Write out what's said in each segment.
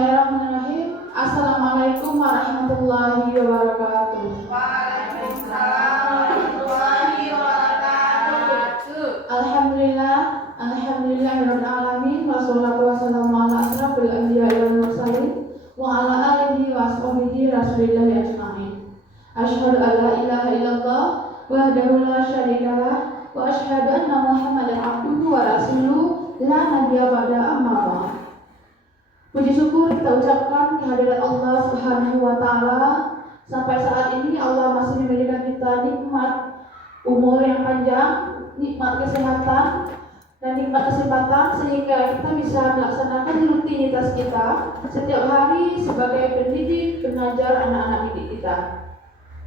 Bismillahirrahmanirrahim. Assalamualaikum warahmatullahi wabarakatuh. Waalaikumsalam warahmatullahi wabarakatuh. Alhamdulillahirabbil alamin wassalatu wassalamu ala asrofil anbiya'i wal mursalin wa ala alihi wa ashabihi rasulillahi ajma'in. Asyhadu an la ilaha illallah wahdahu la syarikalah wa asyhadu anna Muhammadan abduhu wa rasuluh la nabiyya ba'da amma ba'd. Puji syukur kita ucapkan kehadirat Allah Subhanahu wa taala. Sampai saat ini Allah masih memberikan kita nikmat umur yang panjang, nikmat kesehatan dan nikmat kesempatan sehingga kita bisa melaksanakan rutinitas kita setiap hari sebagai pendidik, pengajar anak-anak didik kita.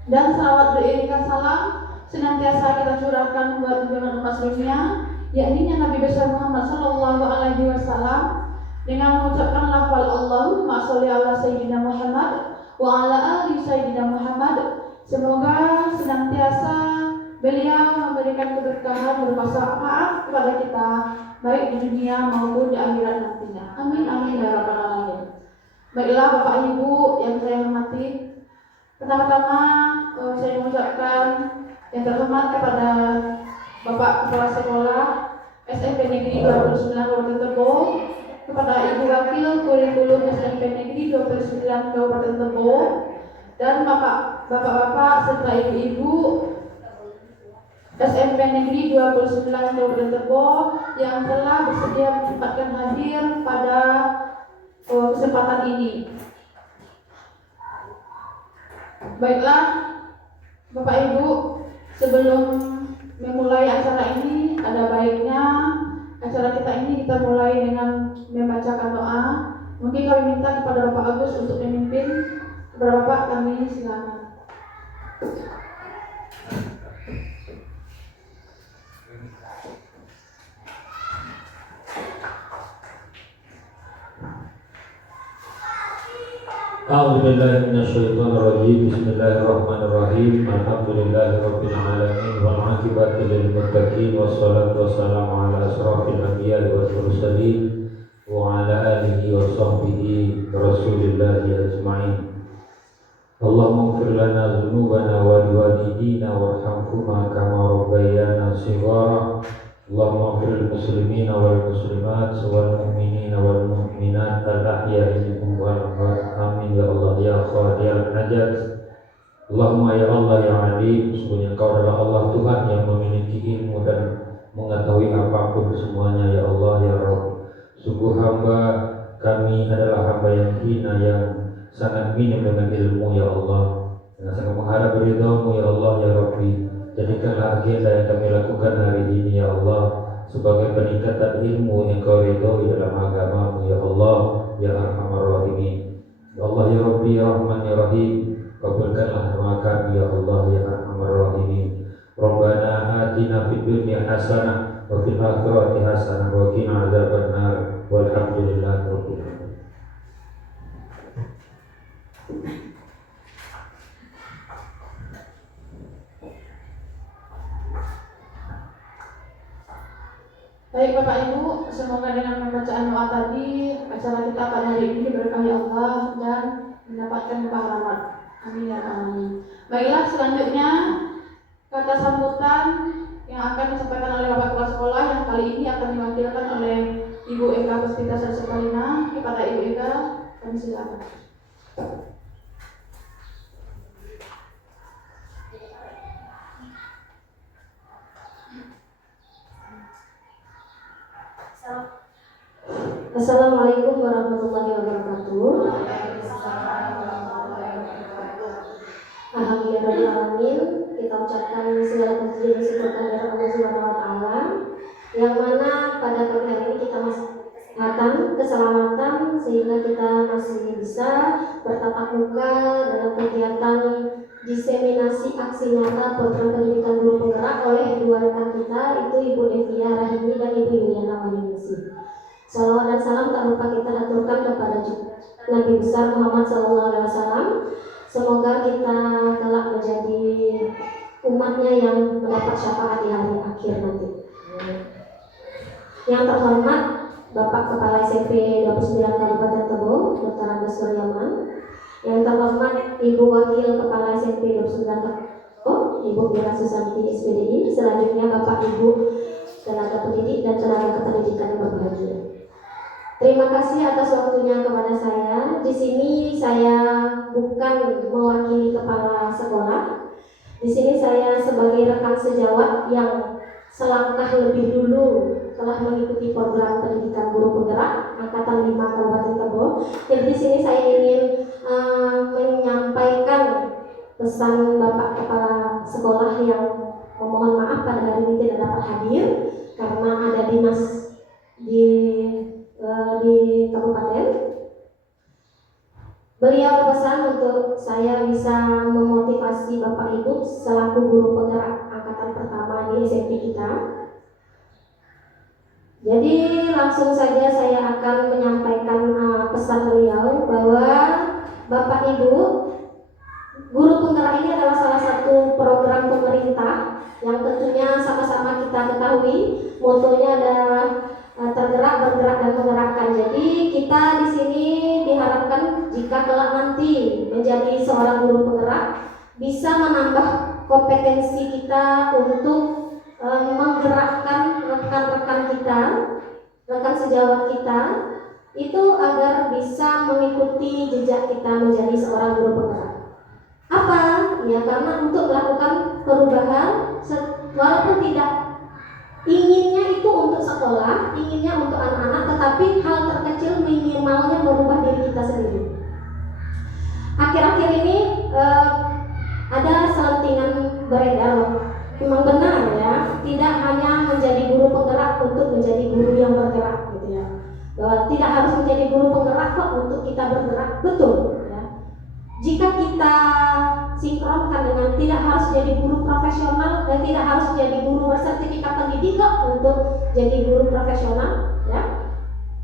Dan salawat beriringan salam senantiasa kita curahkan buat junjungan umat dunia, yakni Nabi besar Muhammad sallallahu alaihi wasallam, dengan mengucapkan lafal Allahumma sholli ala sayyidina Muhammad wa ala ali sayyidina Muhammad. Semoga senantiasa beliau memberikan keberkahan berupa syafaat kepada kita baik di dunia maupun di akhirat nantinya. Amin amin ya rabbal alamin. Baiklah Bapak Ibu yang saya hormati, pertama-tama saya mengucapkan yang terhormat kepada Bapak Kepala Sekolah SMP Negeri 29 Kabupaten Tebo, kepada Ibu Wakil Kurikulum SMP Negeri 29 Kabupaten Tebo, dan bapak-bapak serta ibu-ibu SMP Negeri 29 Kabupaten Tebo yang telah bersedia menyempatkan hadir pada kesempatan ini. Baiklah Bapak Ibu, sebelum memulai acara ini ada baiknya acara kita ini kita mulai dengan membacakan doa. Mungkin kami minta kepada Bapak Agus untuk memimpin. Kepada Bapak kami silakan. A'udzubillahi minasyaitonirrajim. Bismillahirrahmanirrahim. Alhamdulillahirabbil alamin wal 'aqibatu lil muttaqin wassalatu wassalamu ala asrofil anbiya'i wal mursalin wa ala alihi wa sahbihi rasulillahi ajma'in. Allahumma ighfir lana dzunubana wa liwalidina warhamhuma kama rabbayana shighara. Allahumma ighfir lil muslimina wal muslimat wal mu'minina wal mu'minat al ahya'i minhum wal amwat. Amin ya Allah ya Qadiyal Hajat. Allahumma ya Allah ya Alim, sesungguhnya Engkau adalah Allah Tuhan yang memiliki ilmu dan mengetahui apapun semuanya ya Allah ya Rabb. Sungguh hamba kami adalah hamba yang hina, yang sangat minim dengan ilmu ya Allah, yang sangat mengharap ridha-Mu ya Allah ya Rabbi. Jadikanlah agenda yang kami lakukan hari ini ya Allah sebagai peningkatan ilmu yang Kau ridhoi dalam agama-Mu ya Allah ya Arhamar Rahimin. Ya Allah ya Rabbi ya Rahman ya Rahim, kabulkanlah doa kami ya Allah ya Arhamar Rahimin. Rabbana atina fid dunya hasanah wa fil akhirati hasanah wa qina adzabannar. Walhamdulillahi rabbil alamin. Baik Bapak Ibu, semoga dengan pembacaan doa tadi acara kita pada hari ini diberkahi Allah dan mendapatkan pahala. Amin ya amin. Baiklah, selanjutnya kata sambutan yang akan disampaikan oleh Bapak Kepala Sekolah yang kali ini akan diwakilkan oleh Ibu Eka Puspita Sarsekalina. Kepada Ibu Eka, kami silakan. Assalamualaikum warahmatullahi wabarakatuh. Alhamdulillahirrahmanirrahim. Kita ucapkan segala puji dan syukur kehadirat Allah Subhanahu wa taala, yang mana pada pagi hari ini kita masih keselamatan sehingga kita masih bisa bertatap muka dalam kegiatan diseminasi aksi nyata program pendidikan guru penggerak oleh dua rekan kita, itu Ibu Devia Rahimi dan Ibu Yuliana Wahyuningsi. Salawat dan salam tak lupa kita aturkan kepada Nabi besar Muhammad SAW. Semoga kita kelak menjadi umatnya yang mendapat syafaat di hari akhir nanti. Yang terhormat Bapak Kepala SMP 29 Kabupaten Tebo, Dr. Agus Suryaman, yang terhormat Ibu Wakil Kepala SMP 29 Tebo, Ibu Mira Susanti SPDI, selanjutnya Bapak Ibu tenaga pendidik dan tenaga kependidikan yang berbahagia. Terima kasih atas waktunya kepada saya. Di sini saya bukan mewakili kepala sekolah. Di sini saya sebagai rekan sejawat yang selangkah lebih dulu telah mengikuti program pendidikan guru penggerak angkatan 5 Kabupaten Tebo. Jadi di sini saya ingin menyampaikan pesan Bapak Kepala Sekolah yang memohon maaf pada hari ini tidak dapat hadir karena ada dinas di kabupaten. Beliau berpesan untuk saya bisa memotivasi Bapak Ibu selaku guru penggerak angkatan pertama di SMP kita. Jadi langsung saja saya akan menyampaikan pesan beliau bahwa Bapak Ibu, guru penggerak ini adalah salah satu program pemerintah yang tentunya sama-sama kita ketahui motonya adalah tergerak, bergerak, dan menggerakkan. Jadi kita di sini diharapkan jika kelak nanti menjadi seorang guru penggerak bisa menambah kompetensi kita untuk menggerakkan rekan-rekan kita, rekan sejawat kita itu agar bisa mengikuti jejak kita menjadi seorang guru penggerak. Apa? Ya karena untuk melakukan perubahan walaupun tidak inginnya itu untuk sekolah, inginnya untuk anak-anak, tetapi hal terkecil minimalnya merubah diri kita sendiri. Akhir-akhir ini ada selentingan beredar, memang benar ya, tidak hanya menjadi guru penggerak untuk menjadi guru yang bergerak gitu ya. Tidak harus menjadi guru penggerak kok untuk kita bergerak, betul ya. Jika kita sinkronkan dengan tidak harus jadi guru profesional dan tidak harus jadi guru bersertifikat pendidik kok untuk jadi guru profesional ya.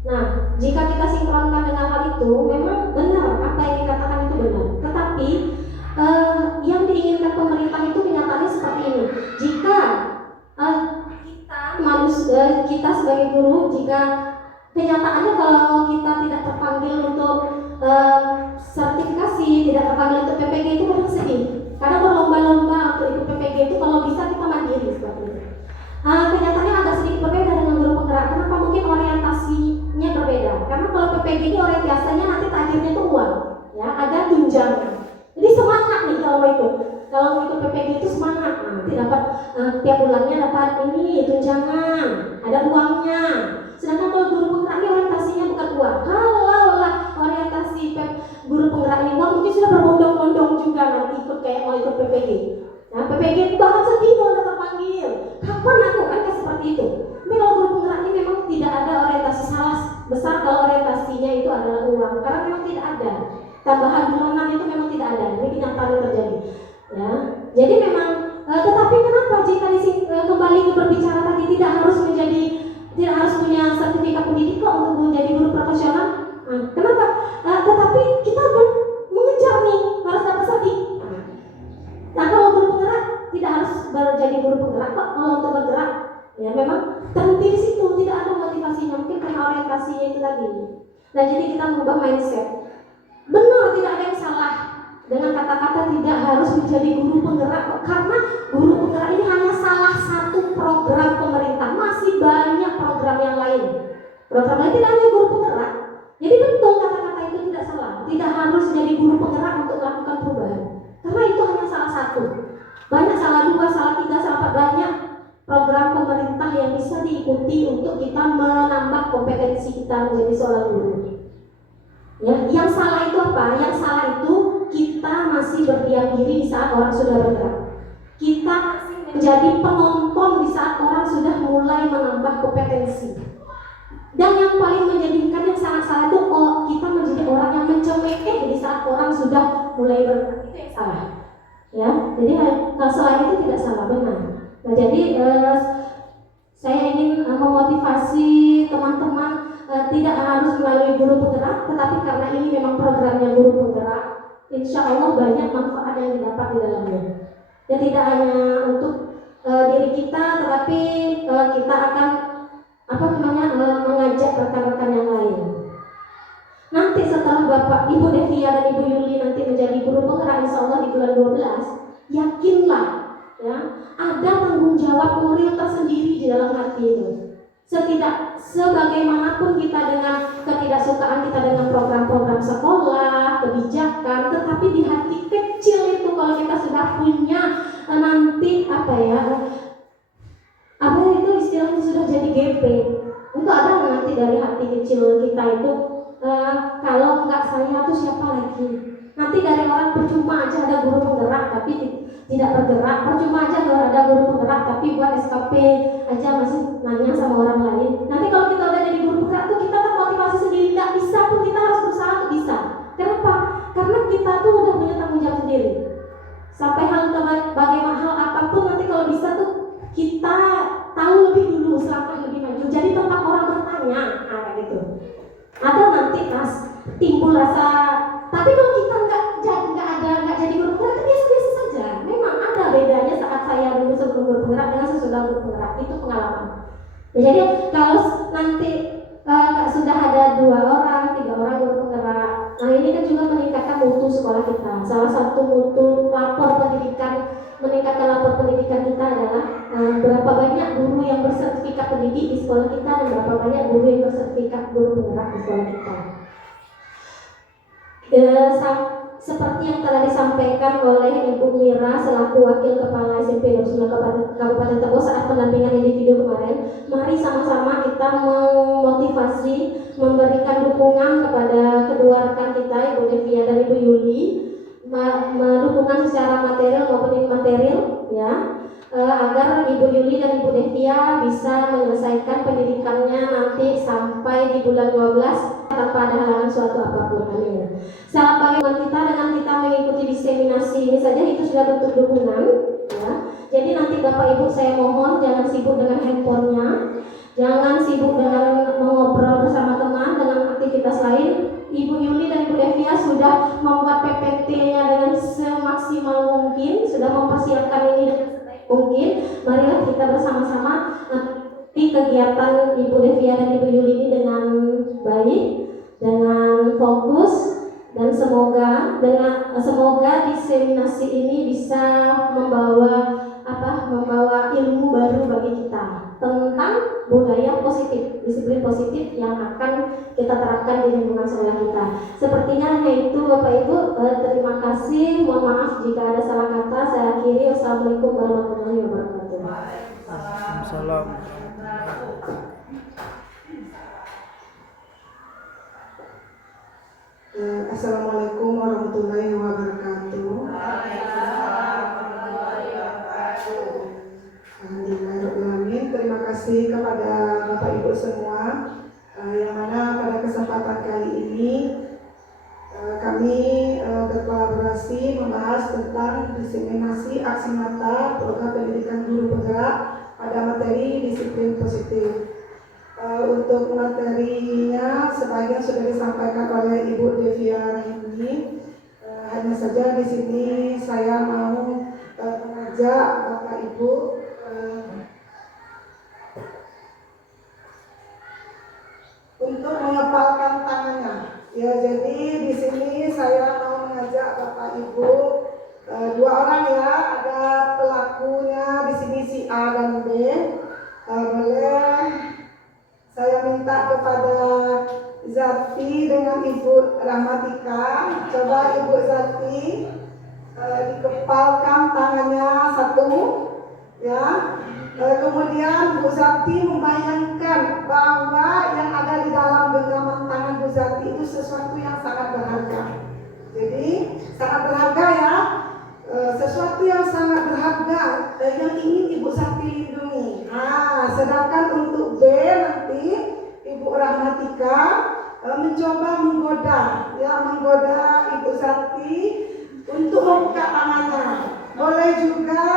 Nah, jika kita sinkronkan dengan hal itu memang benar apa yang dikatakan itu benar. Tetapi yang diinginkan pemerintah itu kenyataannya seperti ini. Jika kita sebagai guru, jika kenyataannya kalau kita tidak terpanggil untuk sertifikasi, tidak terpanggil untuk PPG itu kadang sedih. Kadang berlomba-lomba untuk ikut PPG itu kalau bisa kita mandiri seperti itu. Kenyataannya agak sedikit berbeda dengan guru penggerak. Kenapa? Mungkin orientasinya berbeda. Karena kalau PPG ini orientasinya nanti takdirnya itu uang, ya ada tunjangan. Jadi semangat nih kalau ikut PPG itu semangat. Nanti dapat tiap bulannya dapat ini tunjangan, ada uangnya. Sedangkan kalau guru penggerak ini orientasinya bukan uang. Kalau lah orientasi guru penggerak ini uang, mungkin sudah berbondong-bondong juga nanti ikut kayak mau ikut PPG. Nah, PPG itu bahkan sedih kalau udah terpanggil. Kapan aku kan kayak seperti itu? Tapi kalau guru penggerak ini memang tidak ada orientasi, salah besar kalau orientasinya itu adalah uang, karena memang tidak ada. Tambahan bulanan itu memang tidak ada. Ini kenyataan yang terjadi. Ya, jadi memang. Tetapi kenapa jika di sini kembali ke berbicara tadi tidak harus punya sertifikat pendidik kok untuk menjadi guru profesional? Kenapa? Tetapi kita mengejar nih harus dapat sertif. Nah, kalau guru penggerak tidak harus jadi guru penggerak kok kalau untuk bergerak. Ya memang terhenti di situ, tidak ada motivasinya, mungkin karena orientasinya itu tadi. Nah, jadi kita mengubah mindset. Benar, tidak ada yang salah dengan kata-kata tidak harus menjadi guru penggerak kok, karena guru penggerak ini hanya salah satu program pemerintah, masih banyak program yang lain. Program lain tidak hanya guru penggerak. Jadi betul kata-kata itu tidak salah. Tidak harus jadi guru penggerak untuk melakukan perubahan, karena itu hanya salah satu. Banyak salah dua, salah tiga, salah empat, banyak program pemerintah yang bisa diikuti untuk kita menambah kompetensi kita menjadi seorang guru. Ya, yang salah itu apa? Yang salah itu kita masih berdiam diri di saat orang sudah bergerak. Kita masih menjadi penonton di saat orang sudah mulai menambah kompetensi. Dan yang paling menjadikan yang sangat salah itu kita menjadi orang yang mencemekeh di saat orang sudah mulai bergerak. Itu yang salah. Ya, jadi selain itu tidak salah, benar. Nah, jadi saya ingin memotivasi teman-teman tidak harus melalui guru penggerak, tetapi karena ini memang programnya guru penggerak, insya Allah banyak manfaat yang didapat di dalamnya. Ya, tidak hanya untuk diri kita, tetapi kita akan mengajak rekan-rekan yang lain. Nanti setelah Bapak Ibu Devia dan Ibu Yuli nanti menjadi guru penggerak insya Allah di bulan 12, yakinlah ya, ada tanggung jawab moral tersendiri di dalam hati itu. Sebagaimanapun kita dengan ketidaksukaan kita dengan program-program sekolah, kebijakan, tetapi di hati kecil itu kalau kita sudah punya nanti apa itu istilahnya sudah jadi GP, itu ada nanti dari hati kecil kita itu kalau nggak saya tuh siapa lagi? Nanti dari orang percuma aja ada guru penggerak tapi tidak bergerak, percuma aja kalau ada guru penggerak tapi buat SKP aja masih nanya sama orang lain. Nanti kalau kita udah jadi guru penggerak tuh kita termotivasi sendiri, nggak bisa pun kita harus berusaha untuk bisa. Kenapa? Karena kita tuh udah punya tanggung jawab sendiri. Sampai bagaimana hal apapun nanti kalau bisa tuh kita tahu lebih dulu, selangkah lebih maju. Jadi tempat orang bertanya, kayak gitu. Atau nanti pas timbul rasa, tapi kalau kita nggak jadi guru penggerak itu biasa-biasa saja. Memang ada bedanya saat saya dulu sebelum guru penggerak dengan sesudah guru penggerak, itu pengalaman. Ya, jadi kalau nanti sudah ada 2 orang, 3 orang guru penggerak, nah ini kan juga meningkatkan mutu sekolah kita. Salah satu mutu meningkatkan lapor pendidikan kita adalah berapa banyak guru yang bersertifikat pendidik di sekolah kita dan berapa banyak guru yang bersertifikat guru penggerak di sekolah kita. Seperti yang telah disampaikan oleh Ibu Mira selaku Wakil Kepala SMP 29 Kabupaten Tebo saat pendampingan individu kemarin, mari sama-sama kita memotivasi, memberikan dukungan kepada kedua rekan kita, Ibu Devia dan Ibu Yuli, dukungan secara material maupun imaterial ya, agar Ibu Yuli dan Ibu Devia bisa menyelesaikan pendidikannya nanti sampai di bulan 12 tanpa ada halangan suatu apapun. Amin. Salah bagaimana kita dengan kita mengikuti diseminasi ini saja itu sudah bentuk dukungan ya. Jadi nanti Bapak Ibu saya mohon jangan sibuk dengan handphonenya, jangan sibuk dengan mengobrol bersama teman, dengan aktivitas lain. Ibu Yuli dan Ibu Devia sudah membuat PPT-nya dengan semaksimal mungkin, sudah mempersiapkan ini dengan sebaik mungkin. Marilah kita bersama-sama di kegiatan Ibu Devia dan Ibu Yuli ini dengan baik, dengan fokus, dan semoga diseminasi ini bisa membawa ilmu baru bagi kita tentang budaya positif, disiplin positif yang akan kita terapkan di lingkungan sekolah kita. Sepertinya hanya itu Bapak Ibu. Terima kasih. Mohon maaf jika ada salah kata. Saya akhiri. Wassalamualaikum warahmatullahi wabarakatuh. Waalaikumsalam. Assalamualaikum warahmatullahi wabarakatuh. Alhamdulillahirrahmanirrahim. Terima kasih kepada Bapak Ibu semua, yang mana pada kesempatan kali ini kami berkolaborasi membahas tentang diseminasi aksi nyata program pendidikan guru penggerak pada materi disiplin positif. Untuk materinya sebagian sudah disampaikan oleh Ibu Devia Rahimi. Hanya saja di sini saya mau mengajak Bapak Ibu untuk mengepalkan tangannya. Ya, jadi di sini saya mau mengajak Bapak Ibu 2 orang ya, ada pelakunya di sini si A dan B. Boleh saya minta kepada Zati dengan Ibu Rahmatika, coba Ibu Zati dikepalkan tangannya 1 ya. Kemudian Bu Zati membayangkan bahwa yang ada di dalam genggaman tangan Bu Zati itu sesuatu yang sangat berharga. Jadi sangat berharga ya, sesuatu yang sangat berharga yang ingin Ibu Zati lindungi. Sedangkan untuk B nanti Ibu Rahmatika mencoba menggoda Ibu Zati untuk membuka tangannya. Boleh juga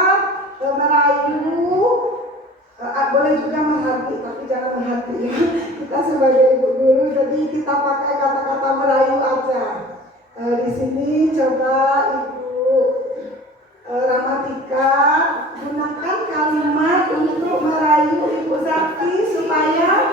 merayu, boleh juga menghati, tapi jangan menghati ya. Kita sebagai ibu guru, jadi kita pakai kata-kata merayu aja. Di sini coba Ibu Rahmatika gunakan kalimat untuk merayu Ibu Zati supaya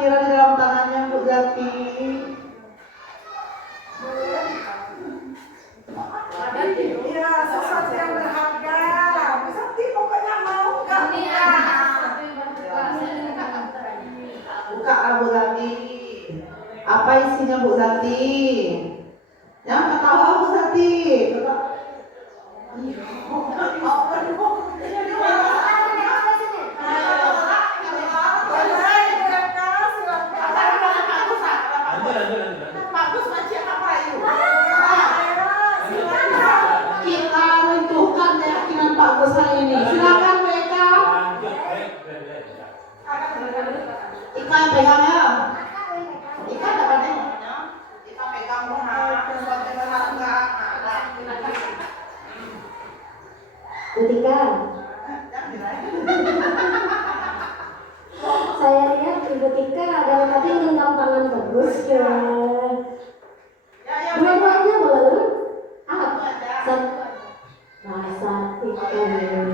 kira-kira di dalam tangannya Bu Zati? Iya, sesuatu yang berharga. Bu Zati pokoknya mau nggak? Buka Bu Zati. Apa isinya Bu Zati? Yang ketawa Bu Zati. Kita runtuhkan keyakinan Pak Gus hari ini. Silakan mereka. Ika yang pegang ya. Ika dapat tengoknya. Ika pegang sesuatu yang berharga. Ketika saya lihat Ibu Tika dari tadi genggam tangan terus ya. Dua-duanya boleh? Rasa ikan.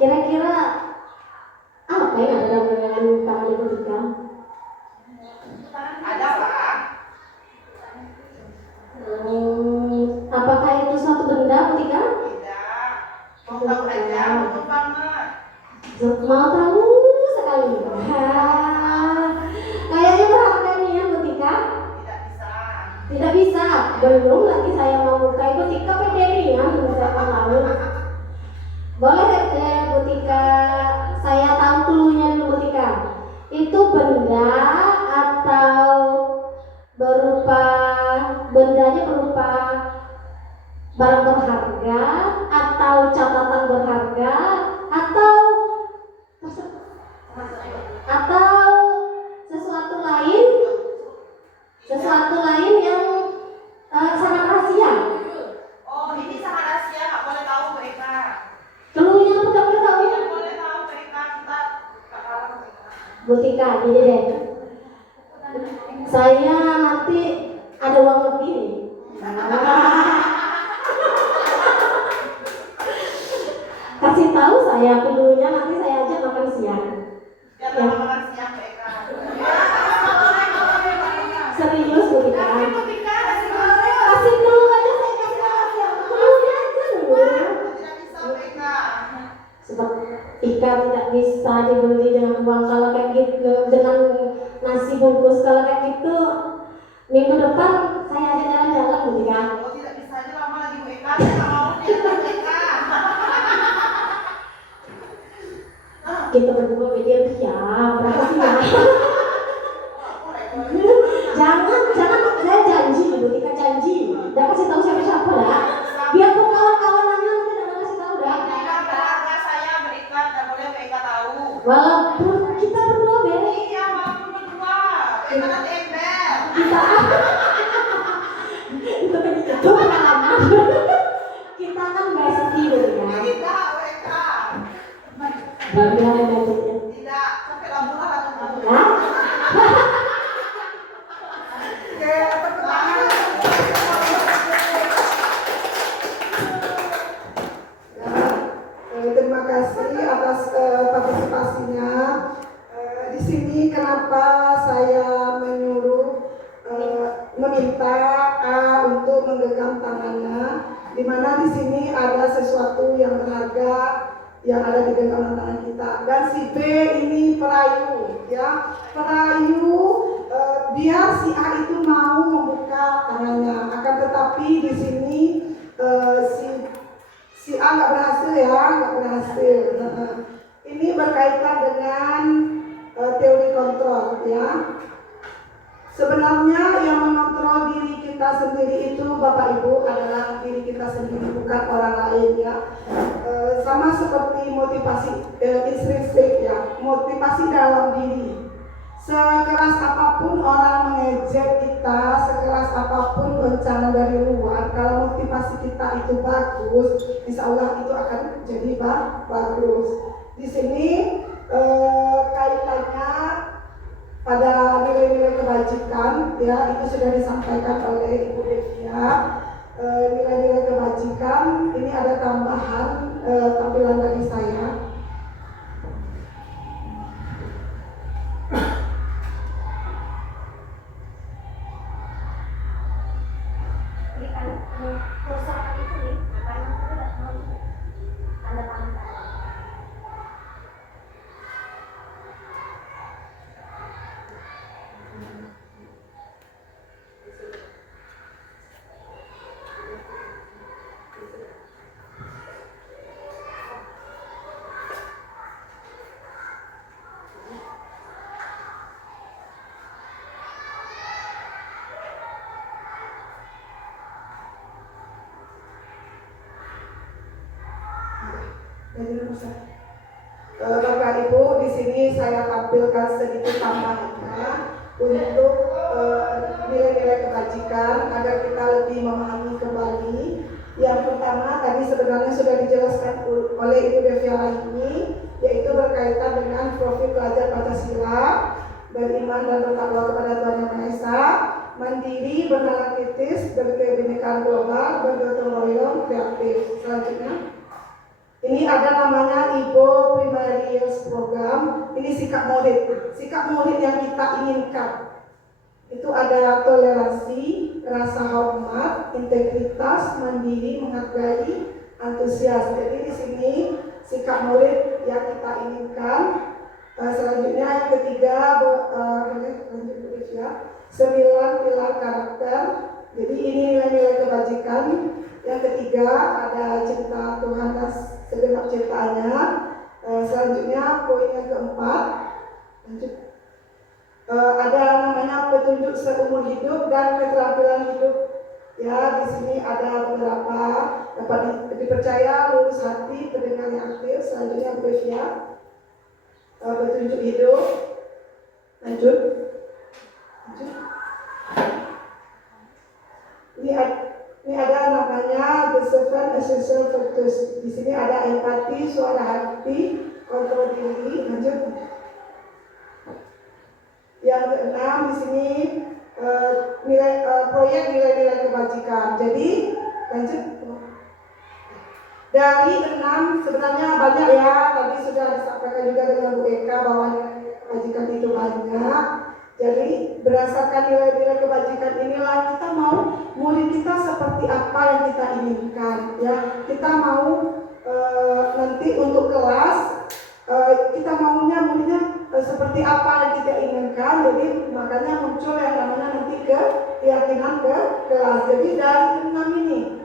Kira-kira apa yang ada dalam genggaman tangan Ibu Tika? Ada Pak. Apakah itu suatu benda, Bu Tika? Tidak. Mau tahu aja, betul banget. Mau tahu sekali. Kayaknya berharga nih ya, Bu Tika. Tidak bisa. Tidak bisa. Belum lagi saya mau buka Ibu Tika pederian, saya mau tahu. Boleh Bu Tika, saya tahu dulunya dulu Bu Tika. Itu benda atau bendanya berupa barang berharga atau catatan berharga atau sesuatu lain yang sangat rahasia. Oh, ini sangat rahasia, nggak boleh tahu mereka. Keluarnya aku nggak boleh tahu. Tidak boleh tahu mereka. Kita nggak tahu mereka. Bu Tika, gini deh. Saya nanti ada uang lebih. Kasih tahu saya dulunya, nanti saya ajak makan siang. Jangan makan siang mereka. Serius Bu Tika. Tapi Bu Tika, Kasih dulu aja, saya kasih tahu. Dulunya aja dulu. tidak bisa mereka. Sebab ikan tidak bisa dibeli dengan uang kalau kayak gitu, dengan nasi bungkus kalau kayak gitu. Minggu depan saya ajak jalan-jalan Bu Tika. Oh, tidak bisa aja lama lagi mereka. Saya nggak mau diajak mereka. Kita berdua diam-diam, rahasia. Jangan, saya janji Bu Tika, janji. Tidak kasih tahu siapa-siapa dah. Biarpun kawan-kawan nanya nanti tidak kasih tahu dah. Tidak berharga saya berikan, tidak boleh mereka tahu. Walaupun kita berdua be. Iya, walaupun berdua. Mereka nanti ember. Itu pengalaman. Kita kan bestie Bu Tika. Tidak mereka. Bagaimana budgetnya? Tidak, sampai lampulah atau Hah? Oke, tepuk tangan. Terima kasih atas partisipasinya. Di sini kenapa saya meminta A untuk menggenggam tangannya, di mana di sini ada sesuatu yang berharga yang ada di genggaman tangan kita. Dan si B ini perayu, ya perayu. Biar si A itu mau membuka tangannya, akan tetapi di sini si A nggak berhasil ya, nggak berhasil. Ini berkaitan dengan teori kontrol ya. Sebenarnya yang mengontrol diri kita sendiri itu Bapak Ibu adalah diri kita sendiri, bukan orang lain ya. Sama seperti motivasi intrinsik ya, motivasi dalam diri. Sekeras apapun orang mengejek kita, sekeras apapun goncangan dari luar, kalau motivasi kita itu bagus, insya Allah itu akan jadi bagus. Di sini kaitannya pada nilai-nilai kebajikan, ya itu sudah disampaikan oleh Ibu Devia. Nilai-nilai kebajikan ini ada tambahan tampilan dari saya. Bapak Ibu, di sini saya tampilkan sedikit tambahannya untuk nilai-nilai kebajikan agar kita lebih memahami kembali. Yang pertama tadi sebenarnya sudah dijelaskan oleh Ibu Deviala ini, yaitu berkaitan dengan profil pelajar Pancasila, beriman dan bertakwa kepada Tuhan Yang Maha Esa, mandiri, bernalar kritis, berkebinekaan global, bergotong royong, kreatif. Selanjutnya, ini ada namanya Ibo Primary Years Program. Ini sikap murid. Sikap murid yang kita inginkan itu ada toleransi, rasa hormat, integritas, mandiri, menghargai, antusias. Jadi di sini sikap murid yang kita inginkan. Selanjutnya yang ketiga, lanjut ya. 9 pilar karakter. Jadi ini nilai-nilai kebajikan. Yang ketiga ada cinta Tuhan dan segenap ciptaannya. Selanjutnya poin yang keempat, lanjut. Ada namanya petunjuk seumur hidup dan keterampilan hidup. Ya, di sini ada beberapa dapat dipercaya, lurus hati, pendengar yang aktif. Selanjutnya Bevia, petunjuk hidup. Lanjut. Ini ada namanya the 7 essential factors. Di sini ada empati, suara hati, kontrol diri. Lanjut. Yang keenam di sini proyek nilai-nilai kebajikan. Jadi lanjut. Dari 6 sebenarnya banyak ya. Tadi sudah disampaikan juga dengan Bu Eka bahwa nilai kebajikan itu banyak. Jadi berdasarkan nilai-nilai kebajikan inilah kita mau murid kita seperti apa yang kita inginkan. Ya, kita mau nanti untuk kelas kita maunya muridnya seperti apa yang kita inginkan. Jadi makanya muncul yang namanya nanti keyakinan ke kelas. Jadi dari 6 ini,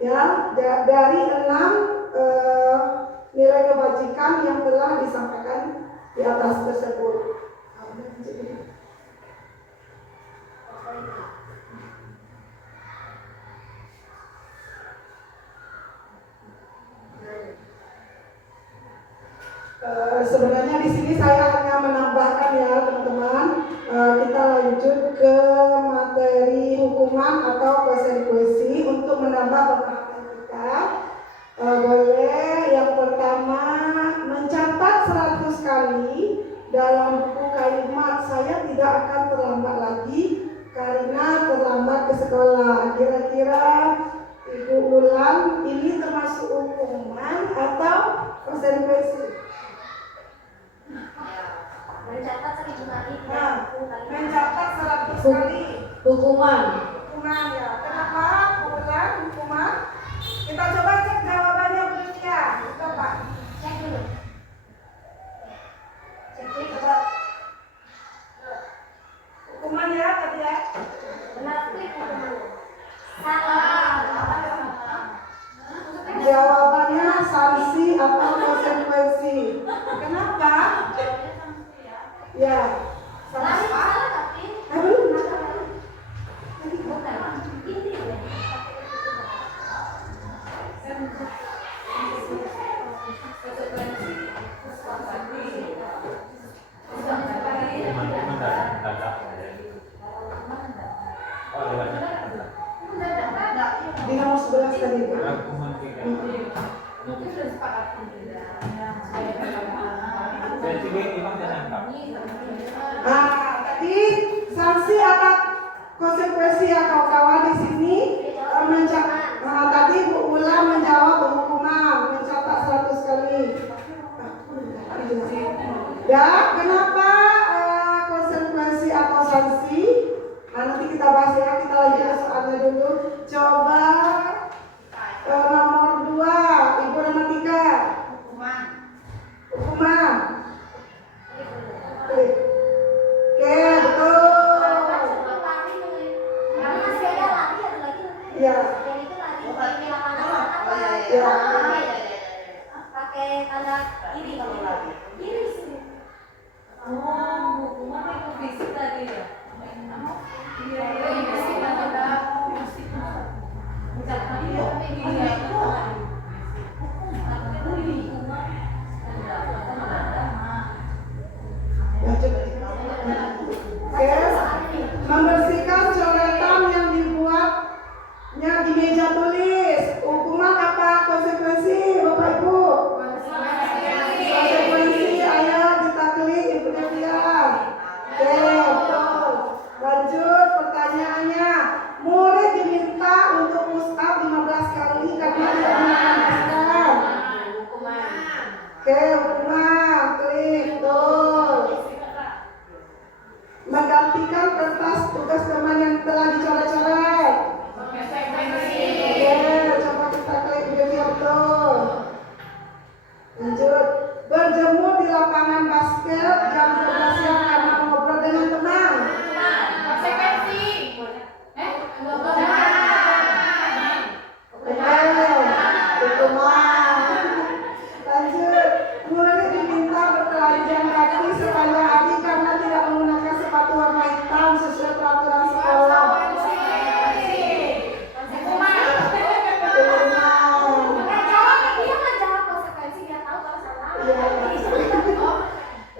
ya dari 6 nilai kebajikan yang telah disampaikan di atas tersebut. Sebenarnya di sini saya hanya menambahkan ya teman-teman. Kita lanjut ke materi hukuman atau konsekuensi untuk menambah pemahaman kita. Boleh yang pertama mencatat 100 kali dalam buku kalimat saya tidak akan terlambat lagi karena terlambat ke sekolah. Kira-kira Ibu ulang, ini termasuk hukuman atau konsekuensi? Mencatat 1000 kali. Mencatat 100 kali. Hukuman. Hukuman ya. Kenapa? Ulang hukuman. Kita coba cek jawabannya berikutnya. Coba. Cek dulu. Cek coba. Hukuman ya tadi ya. Benar klik hukuman. Salah. Jawabannya sanksi atau konsekuensi. Kenapa? Ya. Salah tapi Aduh. bukan. Ini ya. Di nomor 11 tadi. Tadi sanksi atau konsekuensi ya kawan-kawan di sini tadi Bu Ula menjawab hukuman mencatat 100 kali. Ya, kenapa konsekuensi atau sanksi? Nanti kita bahas ya, kita lanjut ke soalnya dulu. Coba nomor 2, Ibu Rematika. Hukuman. Oke, betul. Ya. Ya. Pakai tanda kiri kalau lagi. Kiri sini. Hukuman itu fisik tadi ya.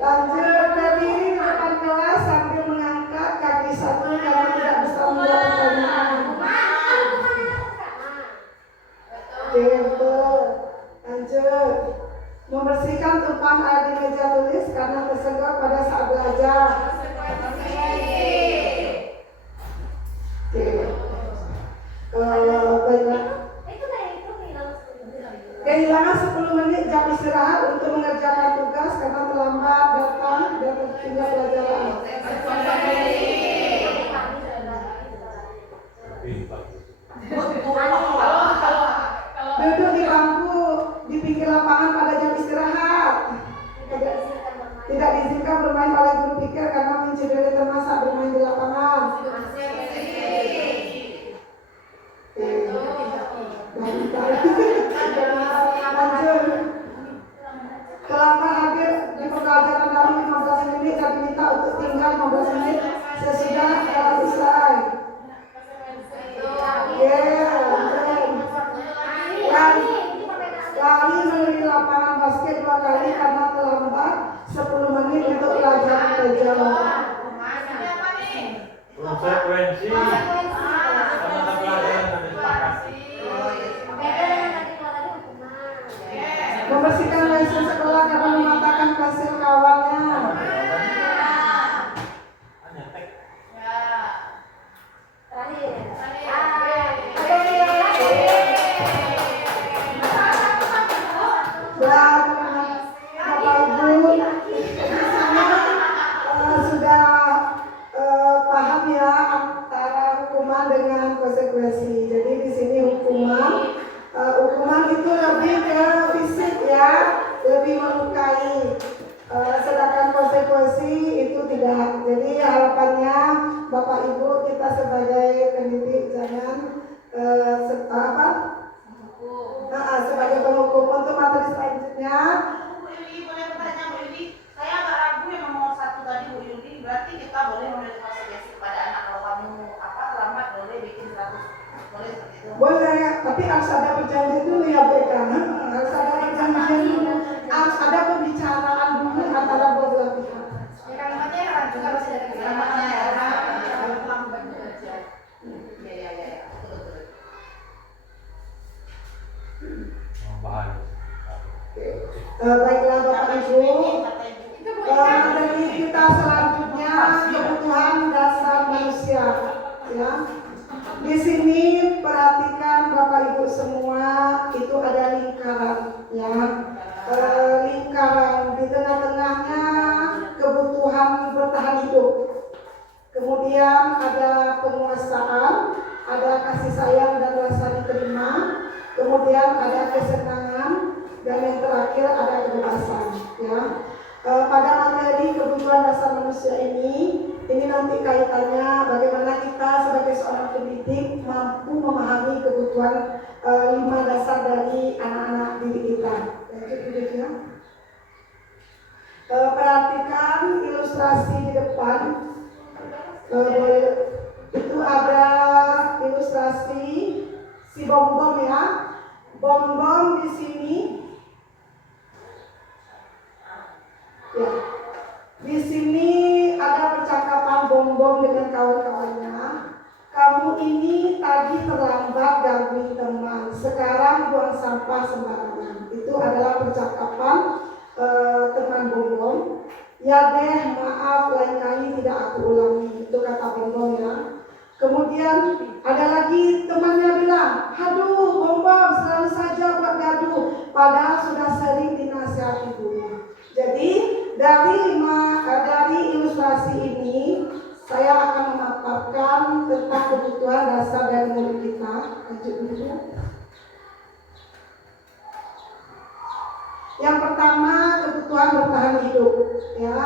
Lanjut, berdiri di depan kelas sambil mengangkat kaki satu karena tidak bisa menjawab pertanyaan. Oke, betul. Lanjut. Membersihkan tumpahan air di meja tulis karena tersenggol pada saat belajar. Baiklah. Kehilangan 10 menit jam istirahat untuk mengerjakan tugas karena terlambat datang dan tertunda pelajaran. Duduk di bangku di pinggir lapangan pada jam istirahat. Tidak diizinkan bermain oleh guru pikir karena mencederai teman saat bermain di lapangan. Lanjut. Terlambat hadir di pembelajaran dalam 15 menit dan diminta untuk tinggal 15 menit sesudah selesai. Lari melalui lapangan basket 2 kali karena terlambat 10 menit untuk belajar kerja. Konsekuensi sama pelajaran dan disepakati. Membersihkan WC sekolah karena mematahkan pasir kawannya. Dan Bapak Ibu sudah paham ya antara hukuman dengan konsekuensi. Jadi di sini hukuman itu lebih ke fisik ya, lebih melukai. Sedangkan konsekuensi itu tidak. Jadi harapannya Bapak Ibu kita sebagai pendidik jangan sebagai penghukum untuk materi selanjutnya. Bu Yuli, boleh bertanya Bu Yuli? Saya agak ragu yang nomor 1 tadi Bu Yuli. Berarti kita boleh memberikan konsekuensi kepada anak kalau kamu terlambat boleh bikin 100, boleh seperti itu? Boleh, tapi harus ada perjanjian dulu ya BK. Harus ada perjanjian dulu, harus ada pembicaraan dulu antara dua belah pihak. Ya kalimatnya kan juga harus ada kesepakatan ya. Baiklah Bapak Ibu, materi kita selanjutnya kebutuhan dasar manusia. Ya, di sini perhatikan Bapak Ibu semua itu ada lingkaran, ya, lingkaran di tengah-tengahnya kebutuhan bertahan hidup. Kemudian ada penguasaan, ada kasih sayang dan rasa diterima. Kemudian ada kesenangan dan yang terakhir ada kebebasan. Ya, pada materi kebutuhan dasar manusia ini nanti kaitannya bagaimana kita sebagai seorang pendidik mampu memahami kebutuhan 5 dasar dari anak-anak didik kita. Ya. Perhatikan ilustrasi di depan. Itu ada ilustrasi si bom-bom ya. Bom-bom di sini. Ya. Di sini ada percakapan bom-bom dengan kawan-kawannya. Kamu ini tadi terlambat gangguin teman. Sekarang buang sampah sembarangan. Itu adalah percakapan teman bom-bom. Ya deh, maaf, lain kali tidak aku ulangi. Itu kata bom-bom ya. Kemudian ada lagi temannya bilang, aduh bom-bom selalu saja buat gaduh. Padahal sudah sering dinasihati gurunya. Jadi dari ilustrasi ini saya akan memaparkan tentang kebutuhan dasar dari murid kita. Lanjut dulu. Yang pertama kebutuhan bertahan hidup, ya,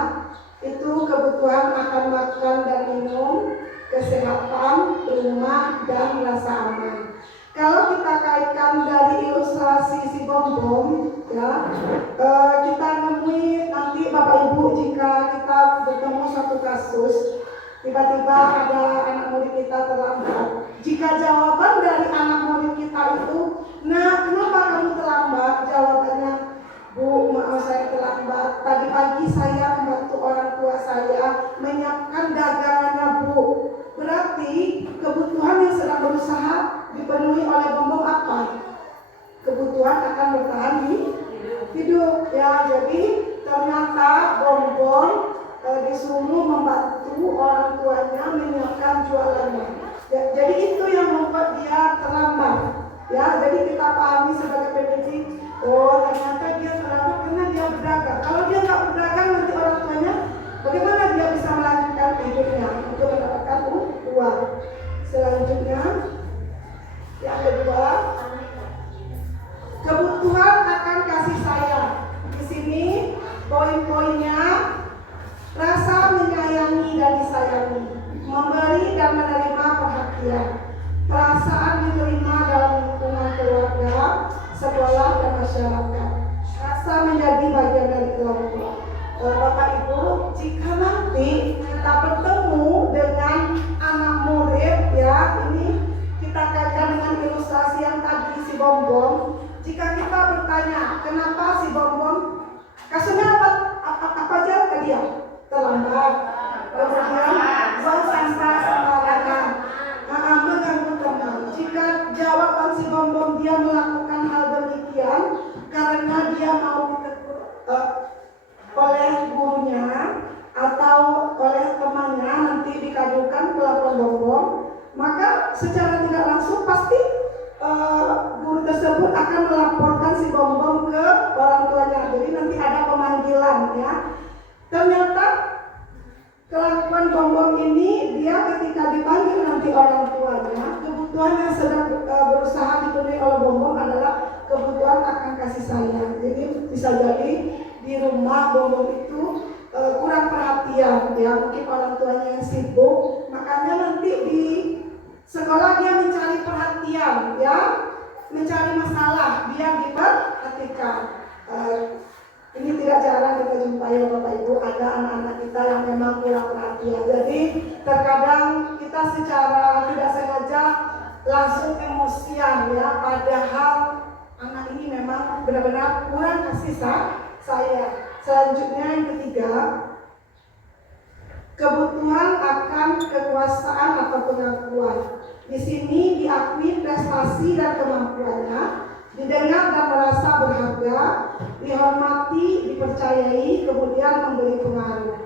itu kebutuhan akan makan dan minum, kesehatan, rumah dan rasa aman. Kalau kita kaitkan dari ilustrasi si bom-bom, ya, kita nemui nanti Bapak Ibu jika kita bertemu suatu kasus, tiba-tiba ada anak murid kita terlambat. Jika jawaban dari anak murid kita itu, nah kenapa kamu terlambat? Jawabannya, Bu, maaf saya terlambat. Tadi pagi saya menyiapkan dagangannya Bu. Berarti kebutuhan yang sedang berusaha dipenuhi oleh Bom apa? Kebutuhan akan bertahan hidup ya. Jadi ternyata Bom disuruh membantu orang tuanya menyiapkan jualannya. Jadi itu yang membuat dia terlambat. Ya, jadi kita pahami sebagai pendidik, oh ternyata dia terlambat karena dia berdagang. Kalau dia nggak berdagang nanti orang tuanya, bagaimana dia bisa melanjutkan hidupnya untuk mendapatkan uang? Selanjutnya, yang kedua, kebutuhan akan kasih sayang. Di sini poin-poinnya, rasa menyayangi dan disayangi, memberi dan menerima perhatian, perasaan diterima dalam lingkungan keluarga, sekolah dan masyarakat, rasa menjadi bagian dari kelompok. Bapak Ibu, jika nanti kita bertemu dengan anak murid ya, ini kita kaitkan dengan ilustrasi yang tadi si Bom. Jika kita bertanya kenapa si Bom kasusnya apa aja ke dia terlambat, kemudian buang sampah sembarangan, mengganggu teman. Jika jawaban si Bom dia melakukan hal demikian karena dia mau ditegur oleh gurunya atau oleh temannya, nanti dikadukan kelakuan Bom, maka secara tidak langsung pasti guru tersebut akan melaporkan si Bom ke orang tuanya. Jadi nanti ada pemanggilan ya. Ternyata kelakuan Bom ini dia ketika dipanggil nanti orang tuanya, kebutuhan yang sedang berusaha dipenuhi oleh Bom adalah kebutuhan akan kasih sayang. Jadi bisa jadi di rumah Bom itu kurang perhatian ya, mungkin orang tuanya yang sibuk, makanya nanti di sekolah dia mencari perhatian ya, mencari masalah, dia diperhatikan. Ini tidak jarang kita jumpai ya Bapak Ibu, ada anak-anak kita yang memang kurang perhatian. Jadi terkadang kita secara tidak sengaja langsung emosian ya, padahal anak ini memang benar-benar kurang kasih sayang. Selanjutnya yang ketiga, kebutuhan akan kekuasaan atau pengakuan. Di sini diakui prestasi dan kemampuannya, didengar dan merasa berharga, dihormati, dipercayai, kemudian memberi pengaruh.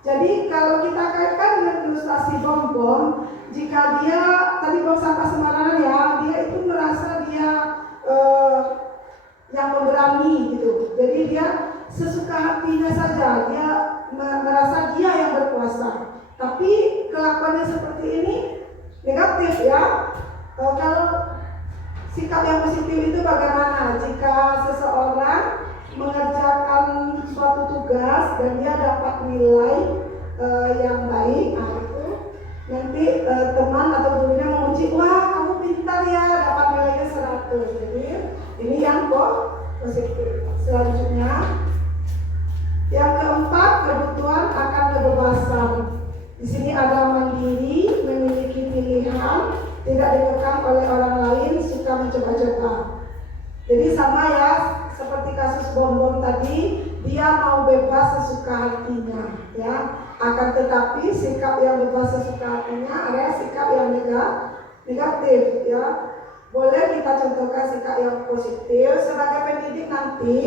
Jadi kalau kita kaitkan dengan ilustrasi Bom, jika dia tadi buang sampah sembarangan ya, dia itu merasa dia yang memberani gitu. Jadi dia sesuka hatinya saja, dia merasa dia yang berkuasa. Tapi kelakuannya seperti ini negatif ya. Kalau sikap yang positif itu bagaimana? Jika seseorang mengerjakan suatu tugas dan dia dapat nilai yang baik, itu nanti teman atau gurunya memuji, wah kamu pintar ya, dapat nilainya 100. Jadi ini yang positif. Selanjutnya, yang keempat, kebutuhan akan kebebasan. Di sini ada mandiri, memiliki pilihan, tidak dikekang oleh orang lain, suka mencoba-coba. Jadi sama ya, seperti kasus Bom tadi, dia mau bebas sesuka hatinya, ya. Akan tetapi sikap yang bebas sesuka hatinya ada sikap yang negatif, ya. Boleh kita contohkan sikap yang positif. Sebagai pendidik nanti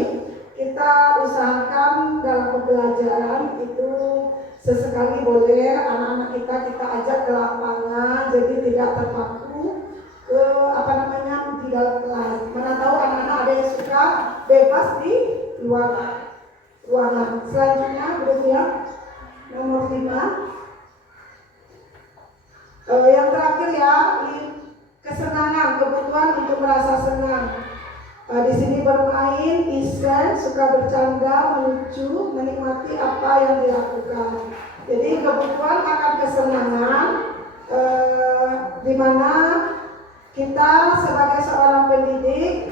kita usahakan dalam pembelajaran itu sesekali boleh anak-anak kita ajak ke lapangan, jadi tidak terpaku ke di dalam kelas. Mana tahu anak-anak ada yang suka bebas di luar ruangan. Selanjutnya berikutnya nomor 5. Yang terakhir ya, kesenangan, kebutuhan untuk merasa senang. Di sini bermain, iseng, suka bercanda, melucu, menikmati apa yang dilakukan. Jadi kebutuhan akan kesenangan, di mana kita sebagai seorang pendidik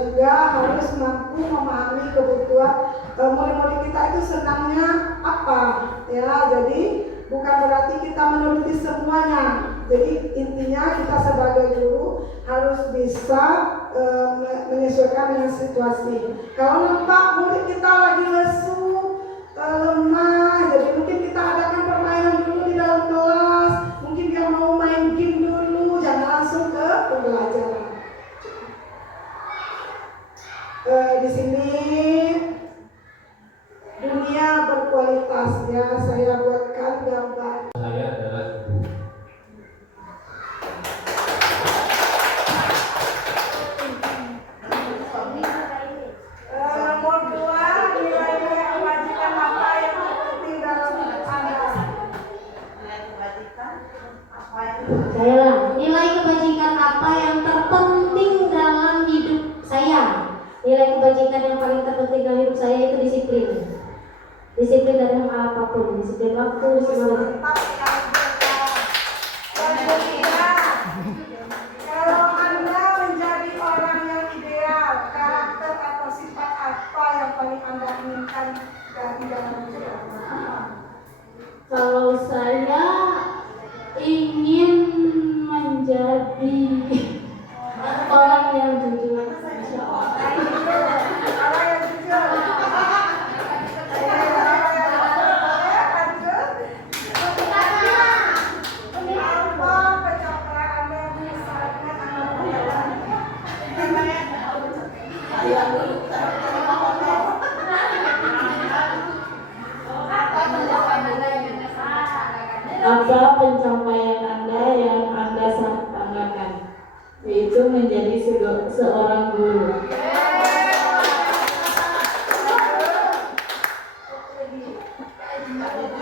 juga harus mampu memahami kebutuhan murid-murid kita itu senangnya apa, ya. Jadi bukan berarti kita menuruti semuanya. Jadi intinya kita sebagai guru harus bisa menyesuaikan dengan situasi. Kalau nampak murid kita lagi lesu, lemah, jadi mungkin kita adakan dunia berkualitas ya. Saya buatkan gambar. Saya adalah ibu. Nomor 2, nilai-nilai kebajikan apa yang terpenting dalam hidup Anda? Nilai kebajikan apa yang Saya lah. Nilai kebajikan apa yang terpenting dalam hidup saya? Nilai kebajikan yang paling terpenting dalam hidup saya itu disiplin. Disiplin dalam hal apapun, disiplin waktu, disiplin. Mantap ya. Yang ketiga, kalau Anda menjadi orang yang ideal, karakter atau sifat apa yang paling Anda inginkan dari dalam hidup Anda? Kalau saya ingin menjadi orang yang jujur, Masya Allah. Orang yang jujur. Apa pencapaian Anda yang sangat Anda banggakan? Apa pencapaian Anda yang Anda sangat banggakan? Yaitu menjadi seorang guru.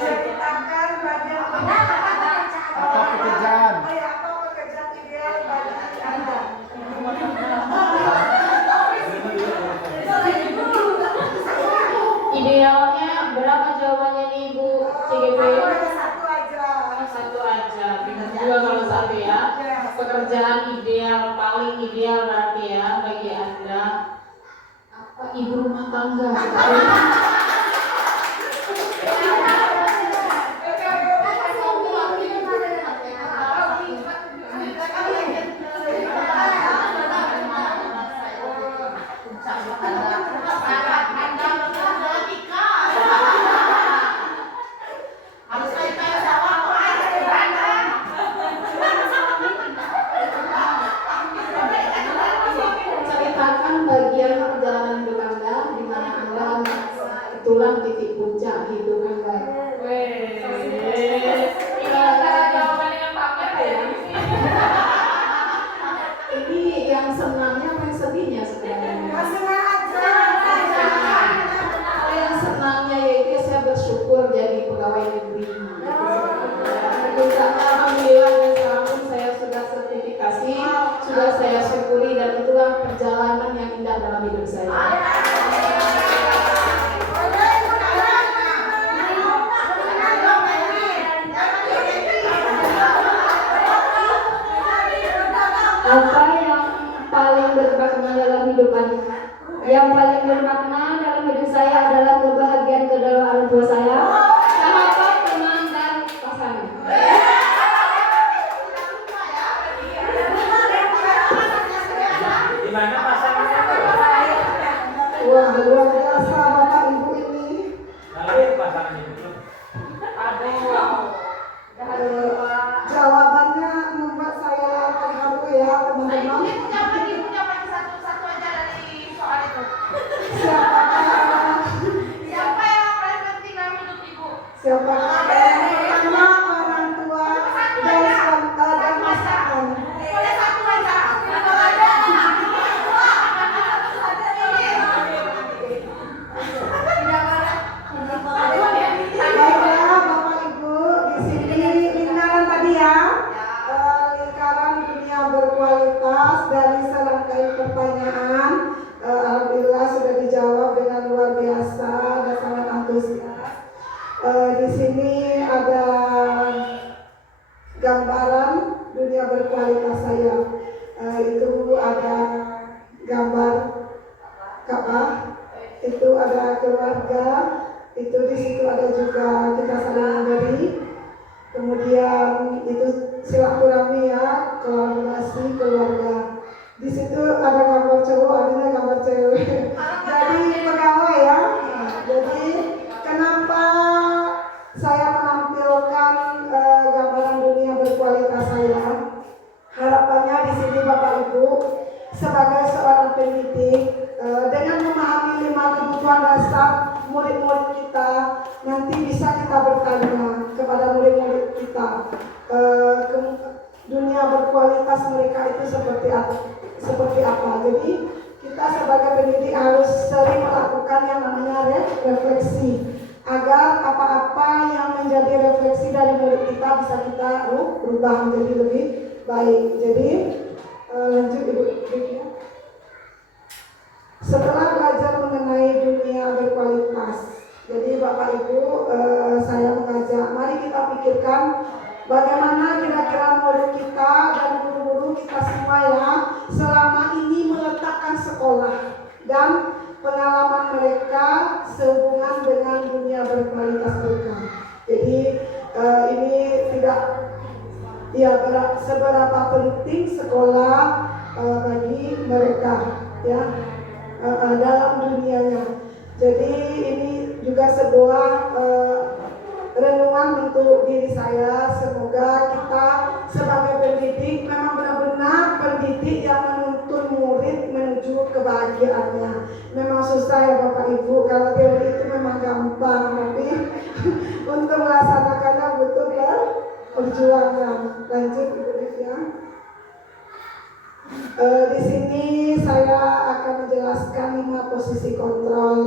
Ceritakan bagian Apa pekerjaan? apa pekerjaan ideal bagi Anda? Idealnya berapa jawabannya nih Ibu CGP? Satu aja. Satu aja. Juga kalau satu ya. Pekerjaan ideal, paling ideal berarti ya bagi Anda apa ibu rumah tangga. Ceritakan bagian perjalanan hidup Anda di mana Anda itulah titik puncak hidup Anda. Ini yang senangnya apa yang sedihnya sebenarnya? Kalau yang senangnya yaitu saya bersyukur jadi pegawai negeri. Alhamdulillah dan sekarang pun saya sudah sertifikasi, sudah saya syukuri dan itulah perjalanan yang indah dalam hidup saya. Apa yang paling bermakna dalam hidup Anda? Yang paling bermakna dalam hidup saya adalah kebahagiaan kedua orang tua saya, sahabat, teman, dan pasangan. Di mana pasangannya tuh? Wah, luar biasa Bapak Ibu ini. Dalam pasangannya itu. Jawabannya membuat saya terharu ya teman-teman. Ini punya bagi satu aja dari soal itu. Siapakah Siapa yang paling penting dalam hidup ibu? siapakah yang pertama orang tua dan pasangan? Boleh satu aja. Baiklah Bapak Ibu, di sini lingkaran tadi ya, lingkaran dunia berkualitas dari serangkaian pertanyaan. Alhamdulillah sudah dijawab dengan luar biasa dan sangat antusias. Di sini ada gambaran dunia berkualitas saya. Itu ada gambar Ka'bah, itu ada keluarga, itu di situ ada juga kita saling memberi. Kemudian itu silaturahmi ya, kolaborasi keluarga. Di situ ada gambar cowok, ada gambar cewek. Jadi pegawai ya. Jadi kenapa saya menampilkan gambaran dunia berkualitas saya? Harapannya di sini Bapak Ibu sebagai seorang pendidik dengan memahami 5 kebutuhan dasar murid-murid kita kualitas mereka itu seperti apa. Jadi kita sebagai pendidik harus sering melakukan yang namanya refleksi agar apa-apa yang menjadi refleksi dari murid kita bisa kita berubah menjadi lebih baik. Jadi lanjut Ibu ya. Setelah belajar mengenai dunia berkualitas, jadi Bapak Ibu, saya mengajak, mari kita pikirkan bagaimana kira-kira murid kita dan guru-guru kita semua ya selama ini meletakkan sekolah dan pengalaman mereka sehubungan dengan dunia berkualitas mereka. Jadi ini tidak seberapa penting sekolah bagi mereka ya dalam dunianya. Jadi ini juga sebuah renungan untuk diri saya. Semoga kita sebagai pendidik memang benar-benar pendidik yang menuntun murid menuju kebahagiaannya. Memang susah ya Bapak Ibu, kalau teori itu memang gampang, tapi untuk melaksanakannya butuh perjuangan. Lanjut Ibu Livia. Di sini saya akan menjelaskan 5 posisi kontrol.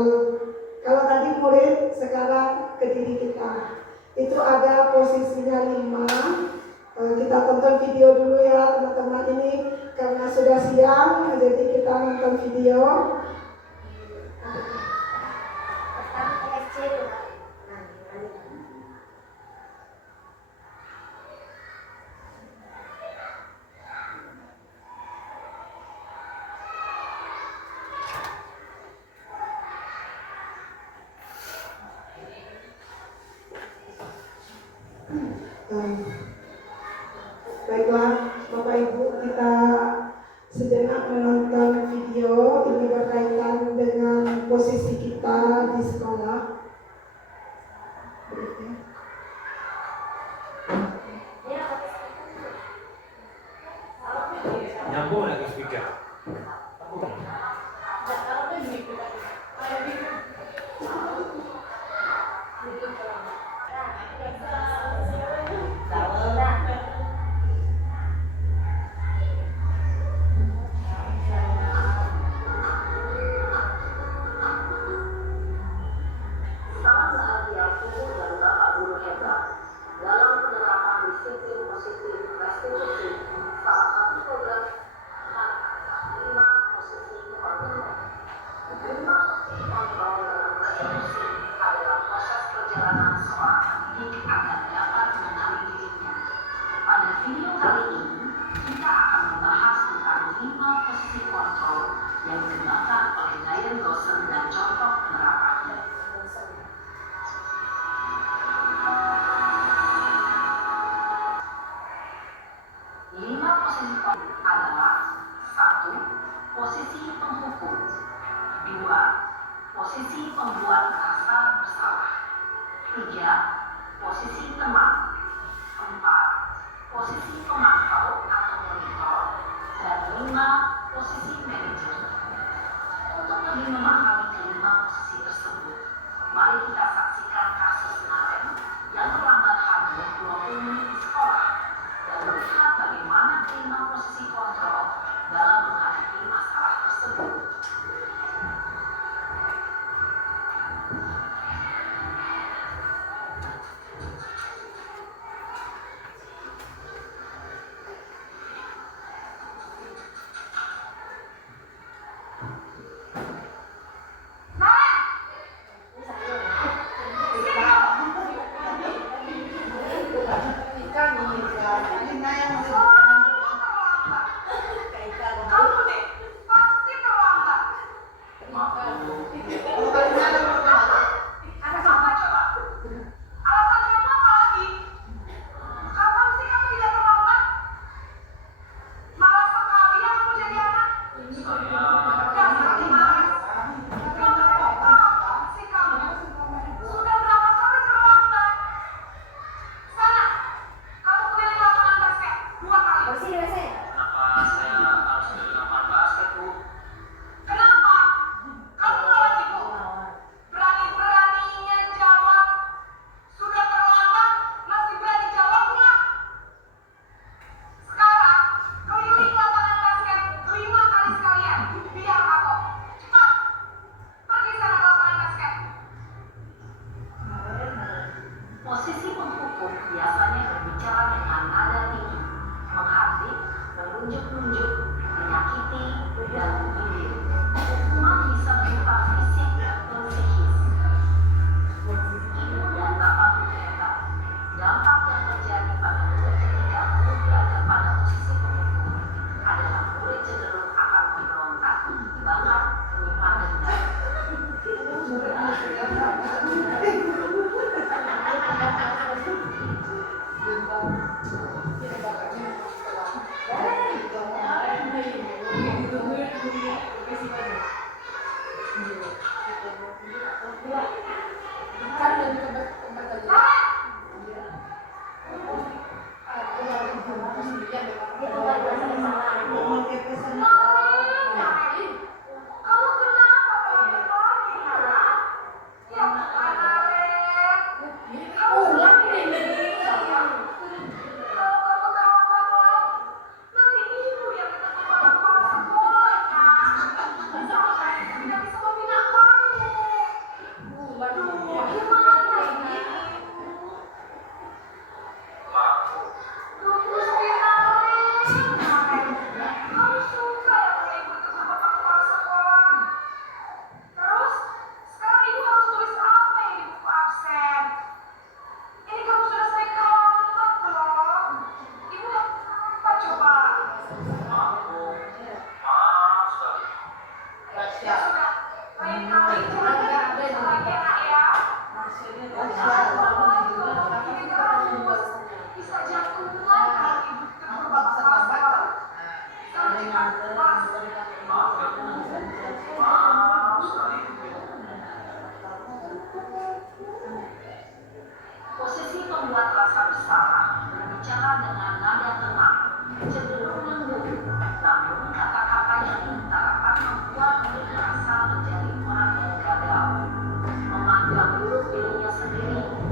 Kalau tadi murid, sekarang ke diri kita. Itu ada posisinya 5. Kita tonton video dulu ya teman-teman, ini karena sudah siang, jadi kita nonton video. Baiklah Bapak Ibu, kita sejenak menonton video ini berkaitan dengan posisi kita di sekolah. Nyambung lagi speaker. Posisi pembuat merasa bersalah. 3. Posisi teman. 4. Posisi pemantau atau monitor. Dan 5. Posisi manajer. Untuk lebih memahami kelima posisi tersebut, mari kita saksikan kasus kemarin yang terlambat hadir 20 menit di sekolah dan melihat bagaimana kelima posisi kontrol dalam menghadapi masalah tersebut. Posisi penghukum biasanya berbicara dengan nada tinggi, menghardik, menunjuk-nunjuk, menyakiti, dan menyindir. Hukuman bisa berupa fisik atau psikis. Ibu dan bapak berkata, dampak yang terjadi pada murid ketika murid berada pada posisi penghukum adalah murid cenderung akan memberontak, bahkan menyimpan dendam. Posisi pembuat rasa bersalah berbicara dengan nada tenang, cenderung lembut, namun kata-kata yang diutarakan membuat murid merasa menjadi orang yang gagal, memandang buruk dirinya sendiri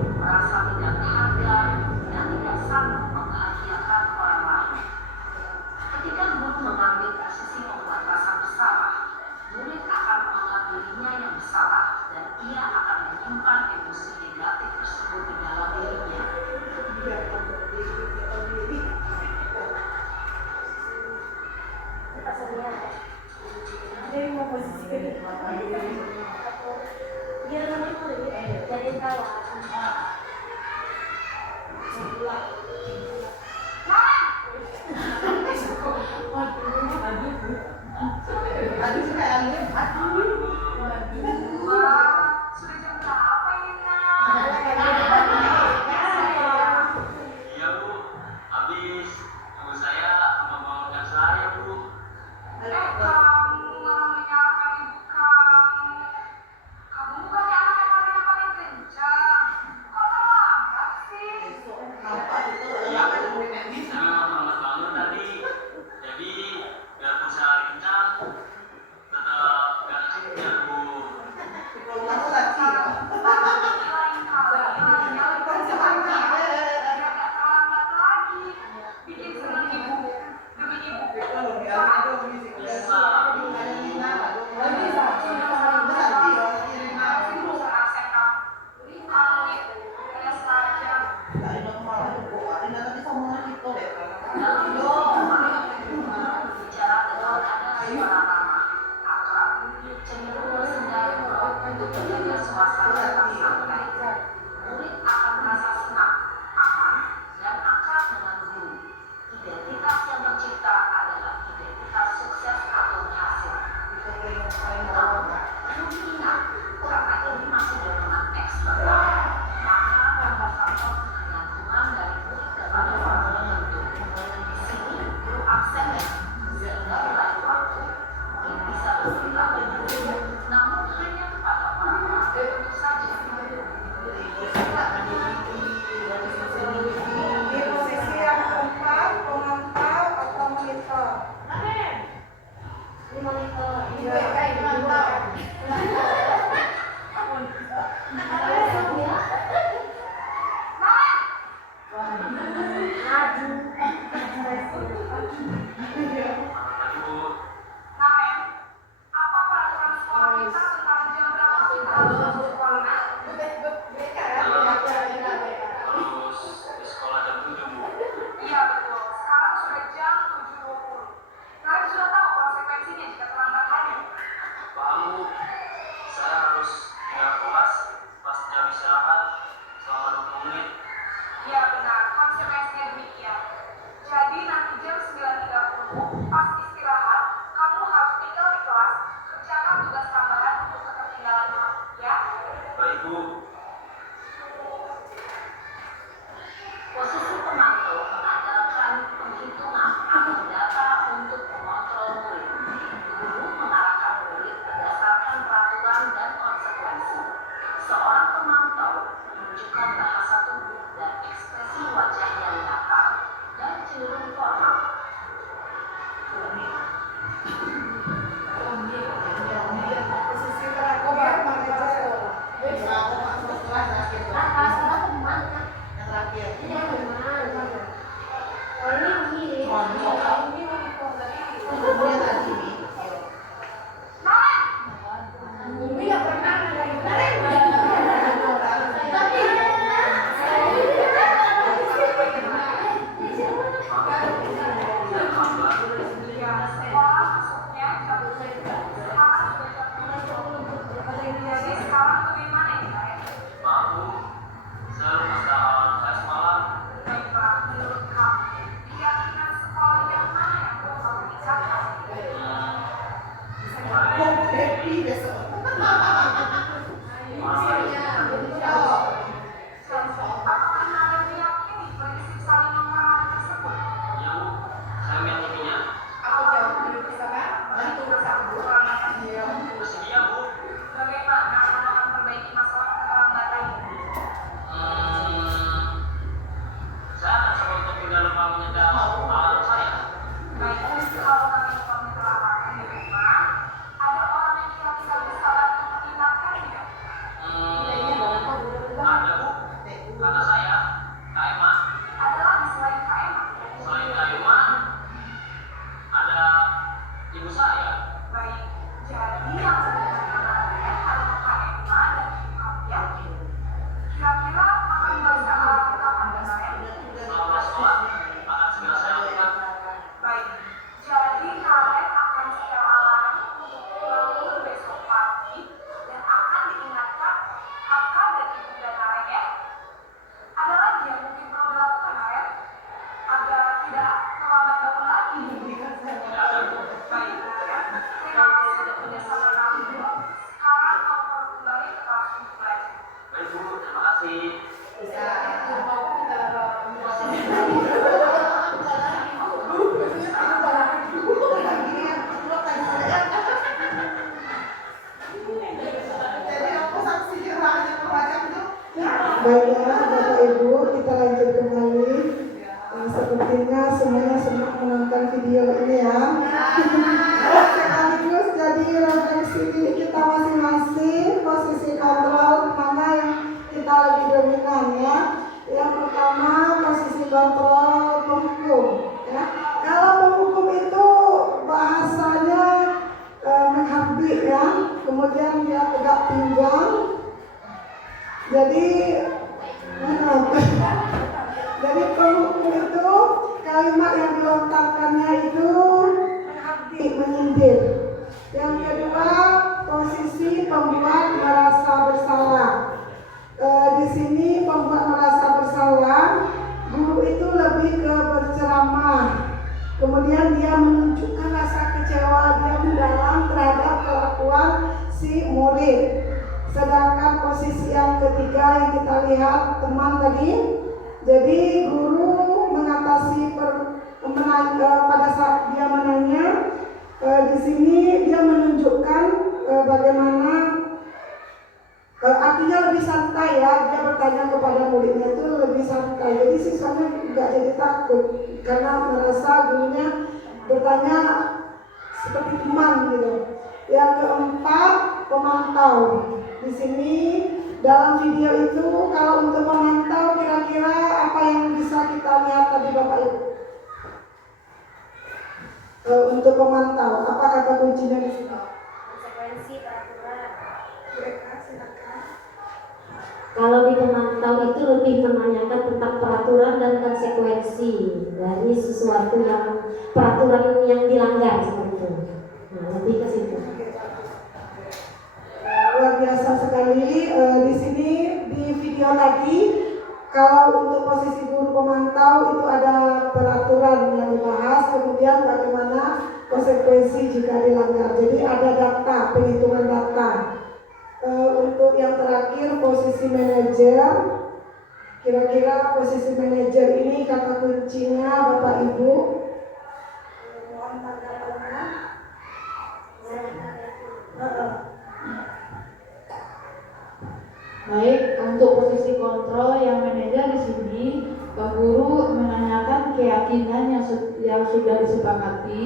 bisa jadi aku saksi rahanya pembaca itu Baiklah Bapak Ibu, kita lanjut kembali. Sepertinya semuanya senang menonton video ini ya. Sekaligus jadi refleksi diri kita masing-masing, posisi kontrol mana yang kita lebih dominan ya. Yang pertama posisi kontrol penghukum ya. Kalau penghukum itu bahasanya menghabis ya, kemudian dia tegak pinggang. Jadi penghukum itu kalimat yang dilontarkannya itu menghabis, menyindir. Yang kedua posisi pembuat merasa bersalah. Di sini pembuat merasa bersalah, guru itu lebih ke berceramah. Kemudian dia menunjukkan rasa kecewa dia mendalam terhadap kelakuan si murid. Sedangkan posisi yang ketiga yang kita lihat teman tadi, jadi guru mengatasi pada saat dia menanya, di sini dia menunjukkan bagaimana artinya lebih santai ya, dia bertanya kepada muridnya itu lebih santai. Jadi siswanya tidak jadi takut karena merasa gurunya bertanya seperti teman gitu. Yang keempat pemantau. Di sini dalam video itu kalau untuk memantau kira-kira apa yang bisa kita lihat tadi Bapak Ibu? Untuk memantau, apa kata kuncinya di sini? Konsekuensi peraturan. Silakan. Kalau di pemantau itu lebih menanyakan tentang peraturan dan konsekuensi dari sesuatu yang peraturan yang dilanggar seperti itu. Nah, lebih ke situ. Luar biasa sekali. Di sini di video tadi kalau untuk posisi guru pemantau itu ada peraturan yang dibahas, kemudian bagaimana konsekuensi jika dilanggar. Jadi ada data, penghitungan data. Untuk yang terakhir posisi manajer, kira-kira posisi manajer ini kata kuncinya Bapak Ibu. Mohon tanggapannya. Baik, untuk posisi kontrol yang manajer di sini, Pak Guru menanyakan keyakinan yang sudah disepakati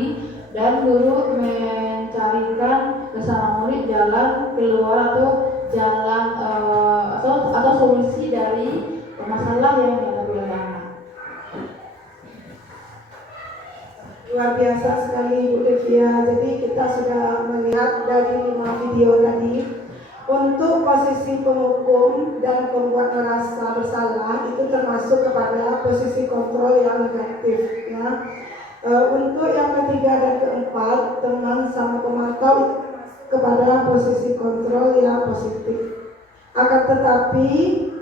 dan guru mencarikan bersama murid jalan keluar atau jalan atau solusi dari masalah yang dihadapi oleh anak. Luar biasa sekali Bu Devia. Jadi kita sudah melihat dari 5 video tadi. Untuk posisi penghukum dan pembuat merasa bersalah itu termasuk kepada posisi kontrol yang negatif ya. Untuk yang ketiga dan keempat, teman sama pemantau itu termasuk kepada posisi kontrol yang positif. Akan tetapi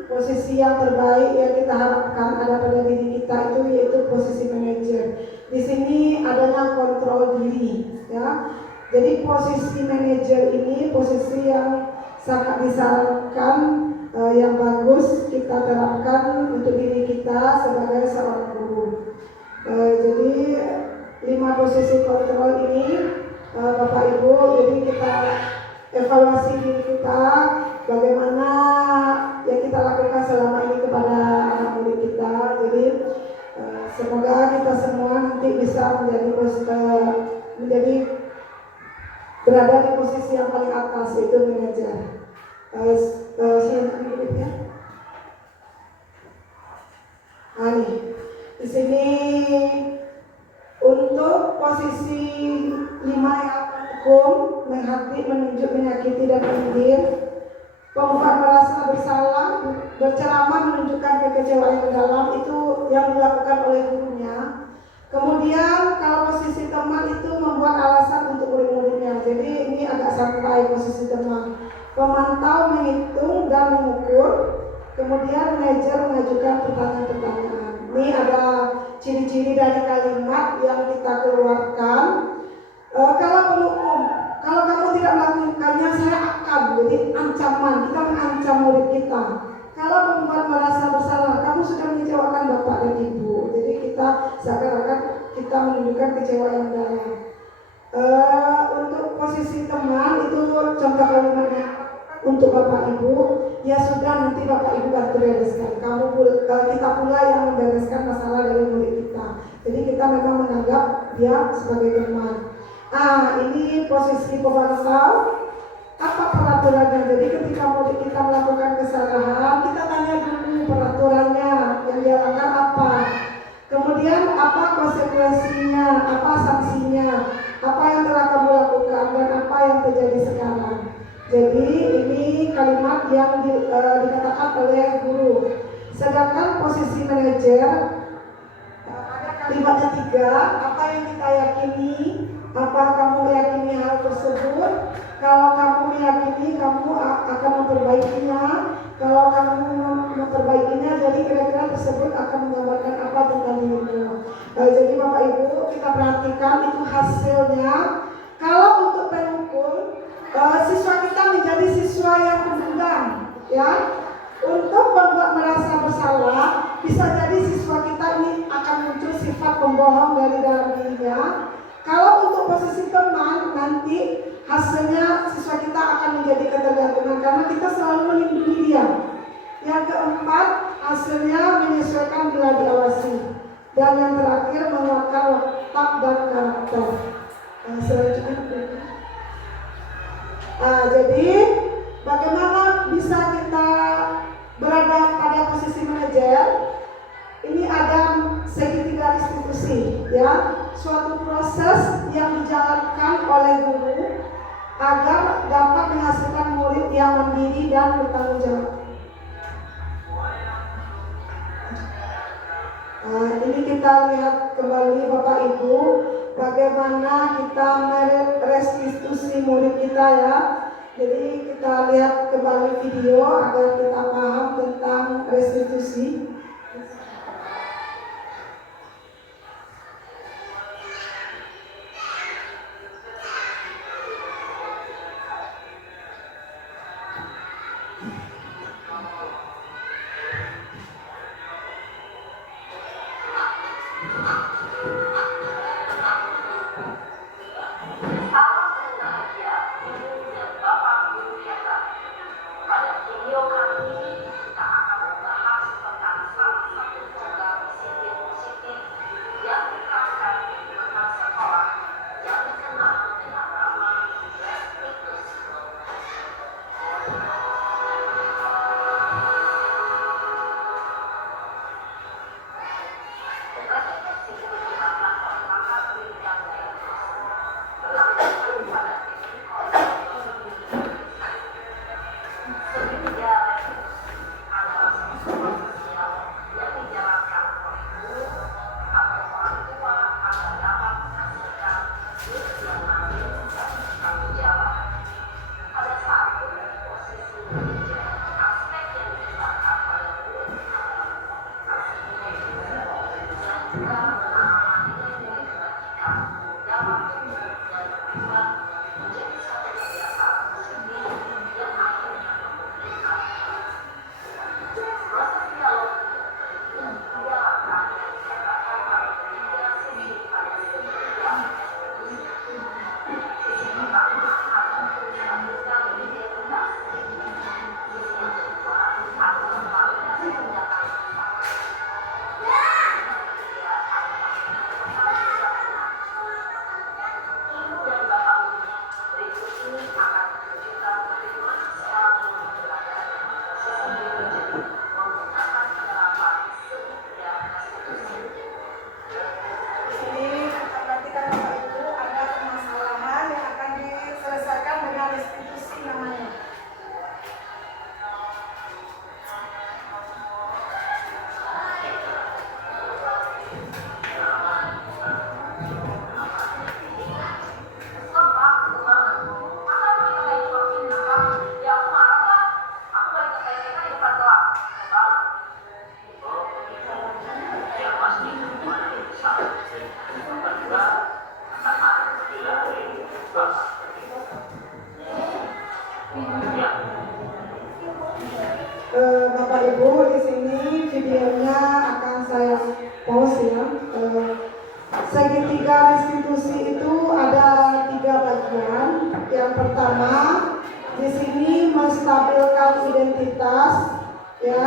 posisi yang terbaik yang kita harapkan ada pada diri kita itu yaitu posisi manajer. Di sini adanya kontrol diri ya. Jadi posisi manajer ini posisi yang sangat disarankan yang bagus kita terapkan untuk diri kita sebagai seorang guru. Jadi 5 posisi kontrol ini Bapak Ibu, jadi kita evaluasi diri kita bagaimana yang kita lakukan selama ini kepada anak murid kita. Jadi semoga kita semua nanti bisa menjadi berada di posisi yang paling atas, yaitu manajer. Silakan berikutnya. Nih, di sini untuk posisi 5 yang hukum, menghakimi, menunjuk, menyakiti dan menyindir, pembuat merasa bersalah, berceramah, menunjukkan kekecewaan yang mendalam, itu yang dilakukan oleh gurunya. Kemudian kalau posisi teman itu membuat alasan untuk murid-muridnya. Jadi ini agak santai posisi teman. Pemantau menghitung dan mengukur. Kemudian manajer mengajukan pertanyaan-pertanyaan. Ini ada ciri-ciri dari kalimat yang kita keluarkan. Kalau penghukum, kalau kamu tidak melakukannya saya akan. Jadi ancaman, kita mengancam murid kita. Kalau membuat merasa bersalah kita menunjukkan kecewa yang dalam. Untuk posisi teman itu contoh kalimatnya untuk Bapak Ibu, ya sudah nanti Bapak Ibu bantu bereskan. Kita pula yang membereskan masalah dari murid kita. Jadi kita memang menganggap dia sebagai teman. Ini posisi pemantau. Apa peraturannya? Jadi ketika murid kita melakukan kesalahan, kita tanya dulu peraturannya, yang dia langgar apa. Kemudian apa konsekuensinya, apa sanksinya, apa yang telah kamu lakukan dan apa yang terjadi sekarang. Jadi ini kalimat yang dikatakan oleh guru. Sedangkan posisi manajer ada kalimatnya 3. Apa yang kita yakini, apa kamu meyakini hal tersebut. Kalau kamu meyakini, kamu akan memperbaikinya. Kalau kamu memperbaikinya, jadi kira-kira tersebut akan menggambarkan apa tentang dirimu. Jadi Bapak Ibu, kita perhatikan itu hasilnya. Kalau untuk pengukur, siswa kita menjadi siswa yang pendiam, ya. Untuk membuat merasa bersalah, bisa jadi siswa kita ini akan muncul sifat pembohong dari dalam dirinya. Kalau untuk posisi teman, nanti hasilnya siswa kita akan menjadi ketergantungan karena kita selalu melindungi dia. Yang keempat, hasilnya menyesuaikan bila diawasi. Dan yang terakhir, menguatkan watak dan karakter. Selanjutnya. Jadi bagaimana bisa kita berada pada posisi manajer? Ini ada segitiga institusi, ya, suatu proses yang dijalankan oleh guru agar dapat menghasilkan murid yang mandiri dan bertanggung jawab. Ini kita lihat kembali Bapak Ibu, bagaimana kita merestitusi murid kita, ya. Jadi kita lihat kembali video agar kita paham tentang restitusi.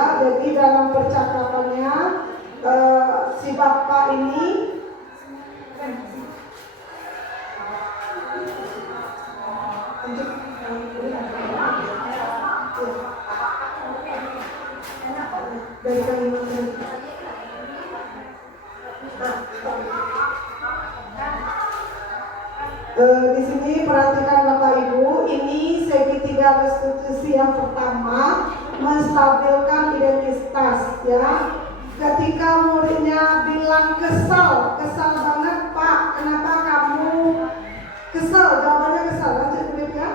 ya. Jadi dalam percakapannya si bapak ini dari kalimat di sini perhatikan Bapak Ibu, ini segitiga restitusi yang pertama menstabilkan identitas ya. Ketika muridnya bilang kesal banget Pak, kenapa kamu kesal? Jawabannya kesal, lanjut murid ya.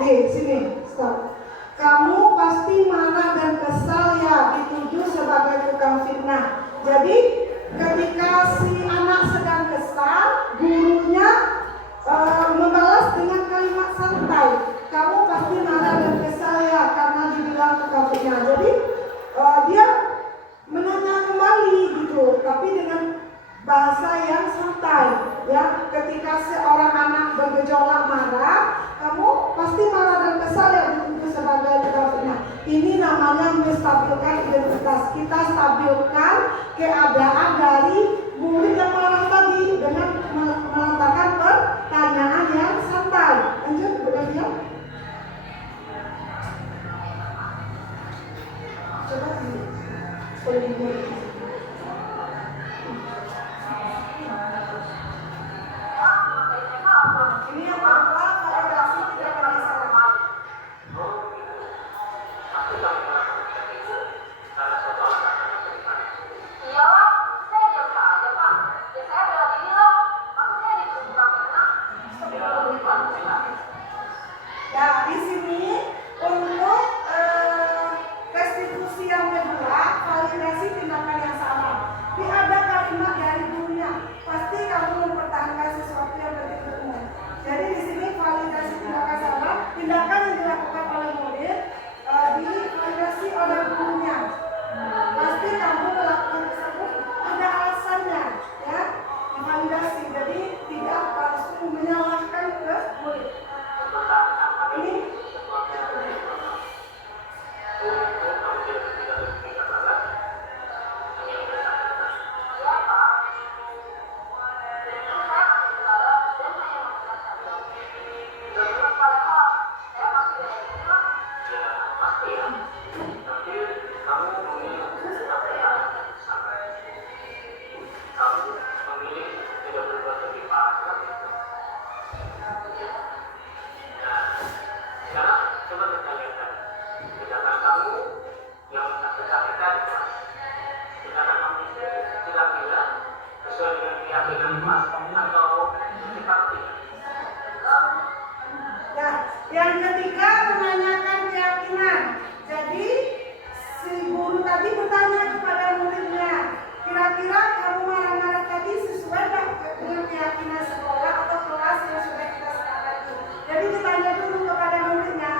Nih, sini, stop. Kamu pasti marah dan kesal ya, dituduh sebagai tukang fitnah. Jadi ketika si anak sedang kesal, gurunya membalas dengan kalimat santai. Kamu pasti marah dan kesal ya karena dibilang tukang fitnah. Jadi dia menanya kembali gitu, tapi dengan bahasa yang santai ya. Ketika seorang anak bergejolak marah, kamu pasti marah dan kesal ya, dituduh sebagai tukang fitnah. Ini namanya menstabilkan identitas. Kita stabilkan keadaan dari murid yang marah tadi dengan melontarkan pertanyaan yang santai. Lanjut, berikutnya. Coba ini. Ini yang kedua, validasi tidak masalah. Iyalah, saya biasa aja Pak. Ya saya bela diri lah. Masa saya dituduh tukang fitnah? Ya, di sini untuk restitusi yang kedua, validasi tindakan yang salah. Ini ada kalimat dari gurunya, pasti kamu mempertahankan sesuatu yang berbeda umum. Jadi di sini validasi tindakan salah, tindakan yang dilakukan oleh murid divalidasi oleh gurunya. Pasti kamu melakukan tersebut ada alasannya, ya, validasi. Jadi tidak langsung menyalahkan ke murid. Ini ya, yang ketiga menanyakan keyakinan. Jadi si guru tadi bertanya kepada muridnya, kira-kira kamu marah-marah tadi sesuai dengan keyakinan sekolah atau kelas yang sudah kita sepakati. Jadi ditanya dulu kepada muridnya.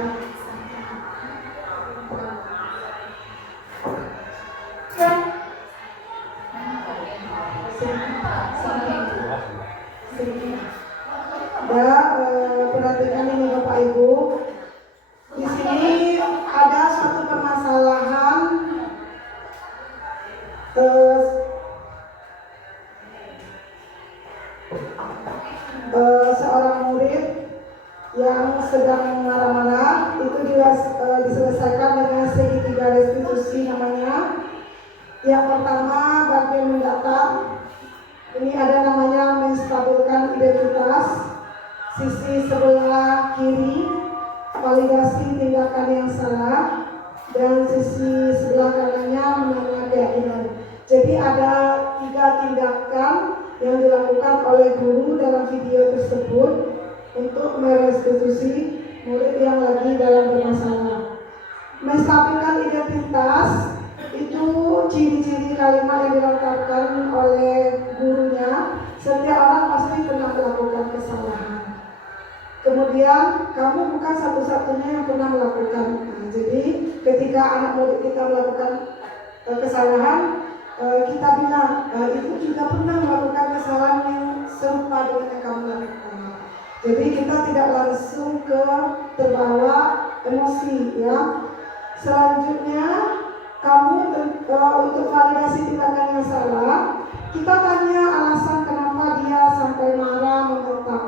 Ya, perhatikan ini Bapak Ibu. Di sini ada suatu permasalahan seorang murid yang sedang marah-marah itu diselesaikan dengan segitiga restitusi namanya. Yang pertama bagian mendatar, ini ada namanya menstabilkan identitas. Sisi sebelah kiri validasi tindakan yang salah, dan sisi sebelah kanannya mengenai keyakinan. Jadi ada 3 tindakan yang dilakukan oleh guru dalam video tersebut untuk merestitusi murid yang lagi dalam bermasalah. Menstabilkan identitas itu ciri-ciri kalimat yang dilontarkan oleh gurunya. Setiap orang pasti pernah melakukan kesalahan. Kemudian kamu bukan satu-satunya yang pernah melakukan. Jadi ketika anak murid kita melakukan kesalahan, kita bilang itu juga pernah melakukan kesalahan yang serupa dengan yang kamu lakukan. Jadi kita tidak langsung terbawa emosi, ya. Selanjutnya kamu untuk validasi tindakan yang salah, kita tanya alasan kenapa dia sampai marah membentak.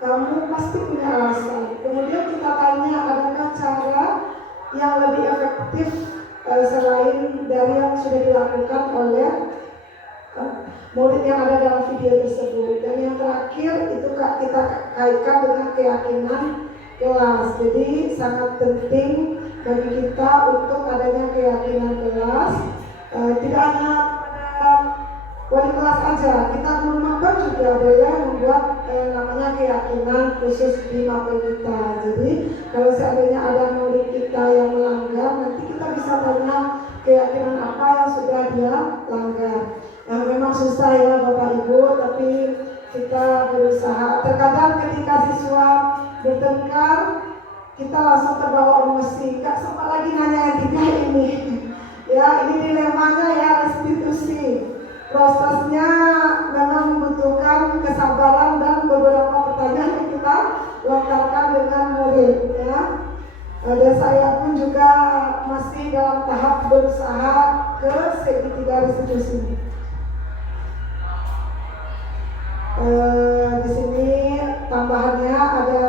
Kamu pasti punya alasan. Kemudian kita tanya adakah cara yang lebih efektif selain dari yang sudah dilakukan oleh murid yang ada dalam video tersebut. Dan yang terakhir itu kita kaitkan dengan keyakinan kelas. Jadi sangat penting bagi kita untuk adanya keyakinan kelas. Tidak hanya pada wali kelas aja, kita guru magang juga boleh membuat namanya keyakinan khusus di magang kita. Jadi kalau seandainya ada murid kita yang melanggar, nanti kita bisa tanya keyakinan apa yang sudah dia langgar. Yang memang susah ya Bapak Ibu, tapi kita berusaha. Terkadang ketika siswa bertengkar, kita langsung terbawa emosi, gak sempat lagi nanya yang 3 ini. Ya, ini dilemanya ya, restitusi. Prosesnya memang membutuhkan kesabaran dan beberapa pertanyaan yang kita lontarkan dengan murid, ya. Dan saya pun juga masih dalam tahap berusaha ke segitiga restitusi. Di sini tambahannya ada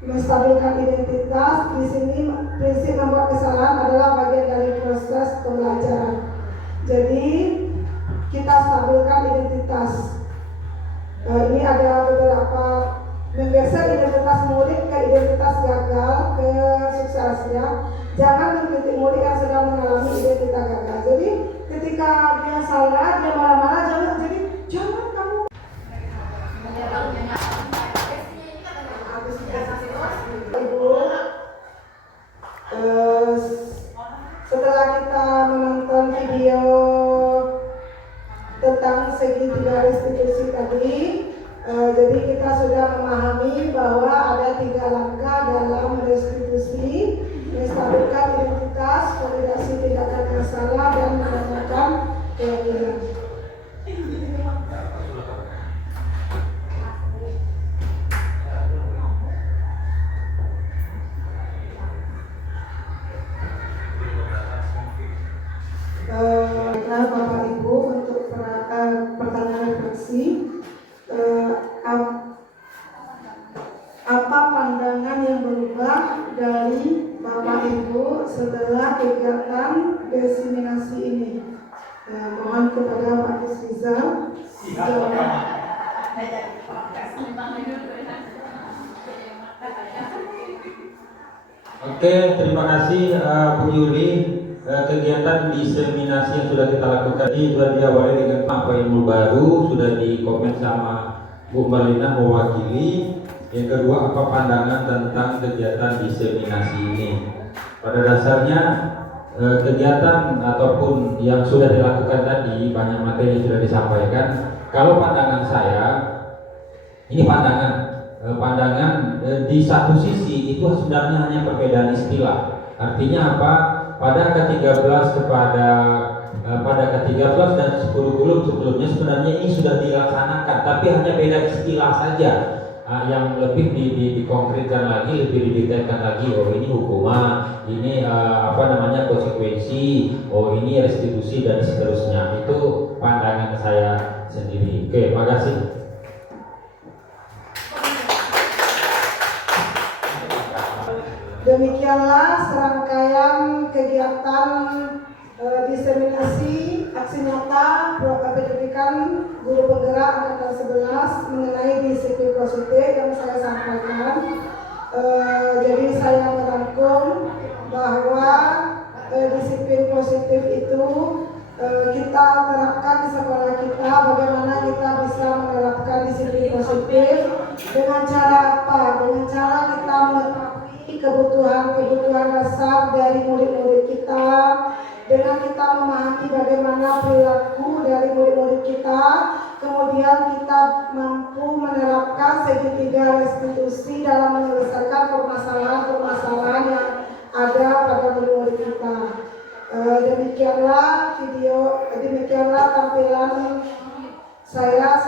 menstabilkan identitas. Di sini prinsip membuat kesalahan adalah bagian dari proses pembelajaran. Jadi kita stabilkan identitas. Ini ada beberapa menggeser identitas murid ke identitas gagal ke suksesnya. Jangan mengkritik murid yang sedang mengalami identitas gagal. Jadi ketika dia salah, dia marah-marah, jangan kamu. Setelah kita menonton video tentang segitiga restitusi tadi, jadi kita sudah memahami bahwa ada 3 langkah dalam restitusi: menstabilkan identitas, validasi tindakan yang salah, dan menanyakan keyakinan. Bapak Ibu untuk pertanyaan refleksi, apa pandangan yang berubah dari Bapak Ibu setelah kegiatan diseminasi ini? Mohon kepada Pak Rizal. Oke, terima kasih Bu Yuli. Kegiatan diseminasi yang sudah kita lakukan ini sudah diawali dengan apa ilmu baru, sudah dikomen sama Bu Marlina mewakili. Yang kedua, apa pandangan tentang kegiatan diseminasi ini? Pada dasarnya kegiatan ataupun yang sudah dilakukan tadi, banyak materi yang sudah disampaikan. Kalau pandangan saya, ini pandangan pandangan di satu sisi itu sebenarnya hanya perbedaan istilah. Artinya apa? Pada ke-13 pada ke-13 dan 10 gulung sebelumnya sebenarnya ini sudah dilaksanakan, tapi hanya beda istilah saja. Yang lebih dikonkretkan lagi, lebih didetailkan lagi. Oh ini hukuman, ini konsekuensi, oh ini restitusi dan seterusnya. Itu pandangan saya sendiri. Oke, makasih. Demikianlah serangkaian kegiatan diseminasi aksi nyata pendidikan guru penggerak angkatan 11 mengenai disiplin positif yang saya sampaikan. Jadi saya merangkum bahwa disiplin positif itu kita terapkan di sekolah kita. Bagaimana kita bisa menerapkan disiplin positif, dengan cara apa? Dengan cara kita mengetahui kebutuhan dasar dari murid-murid kita, dengan kita memahami bagaimana perilaku dari murid-murid kita, kemudian kita mampu menerapkan segitiga restitusi dalam menyelesaikan permasalahan-permasalahan yang ada pada murid-murid kita. Demikianlah tampilan saya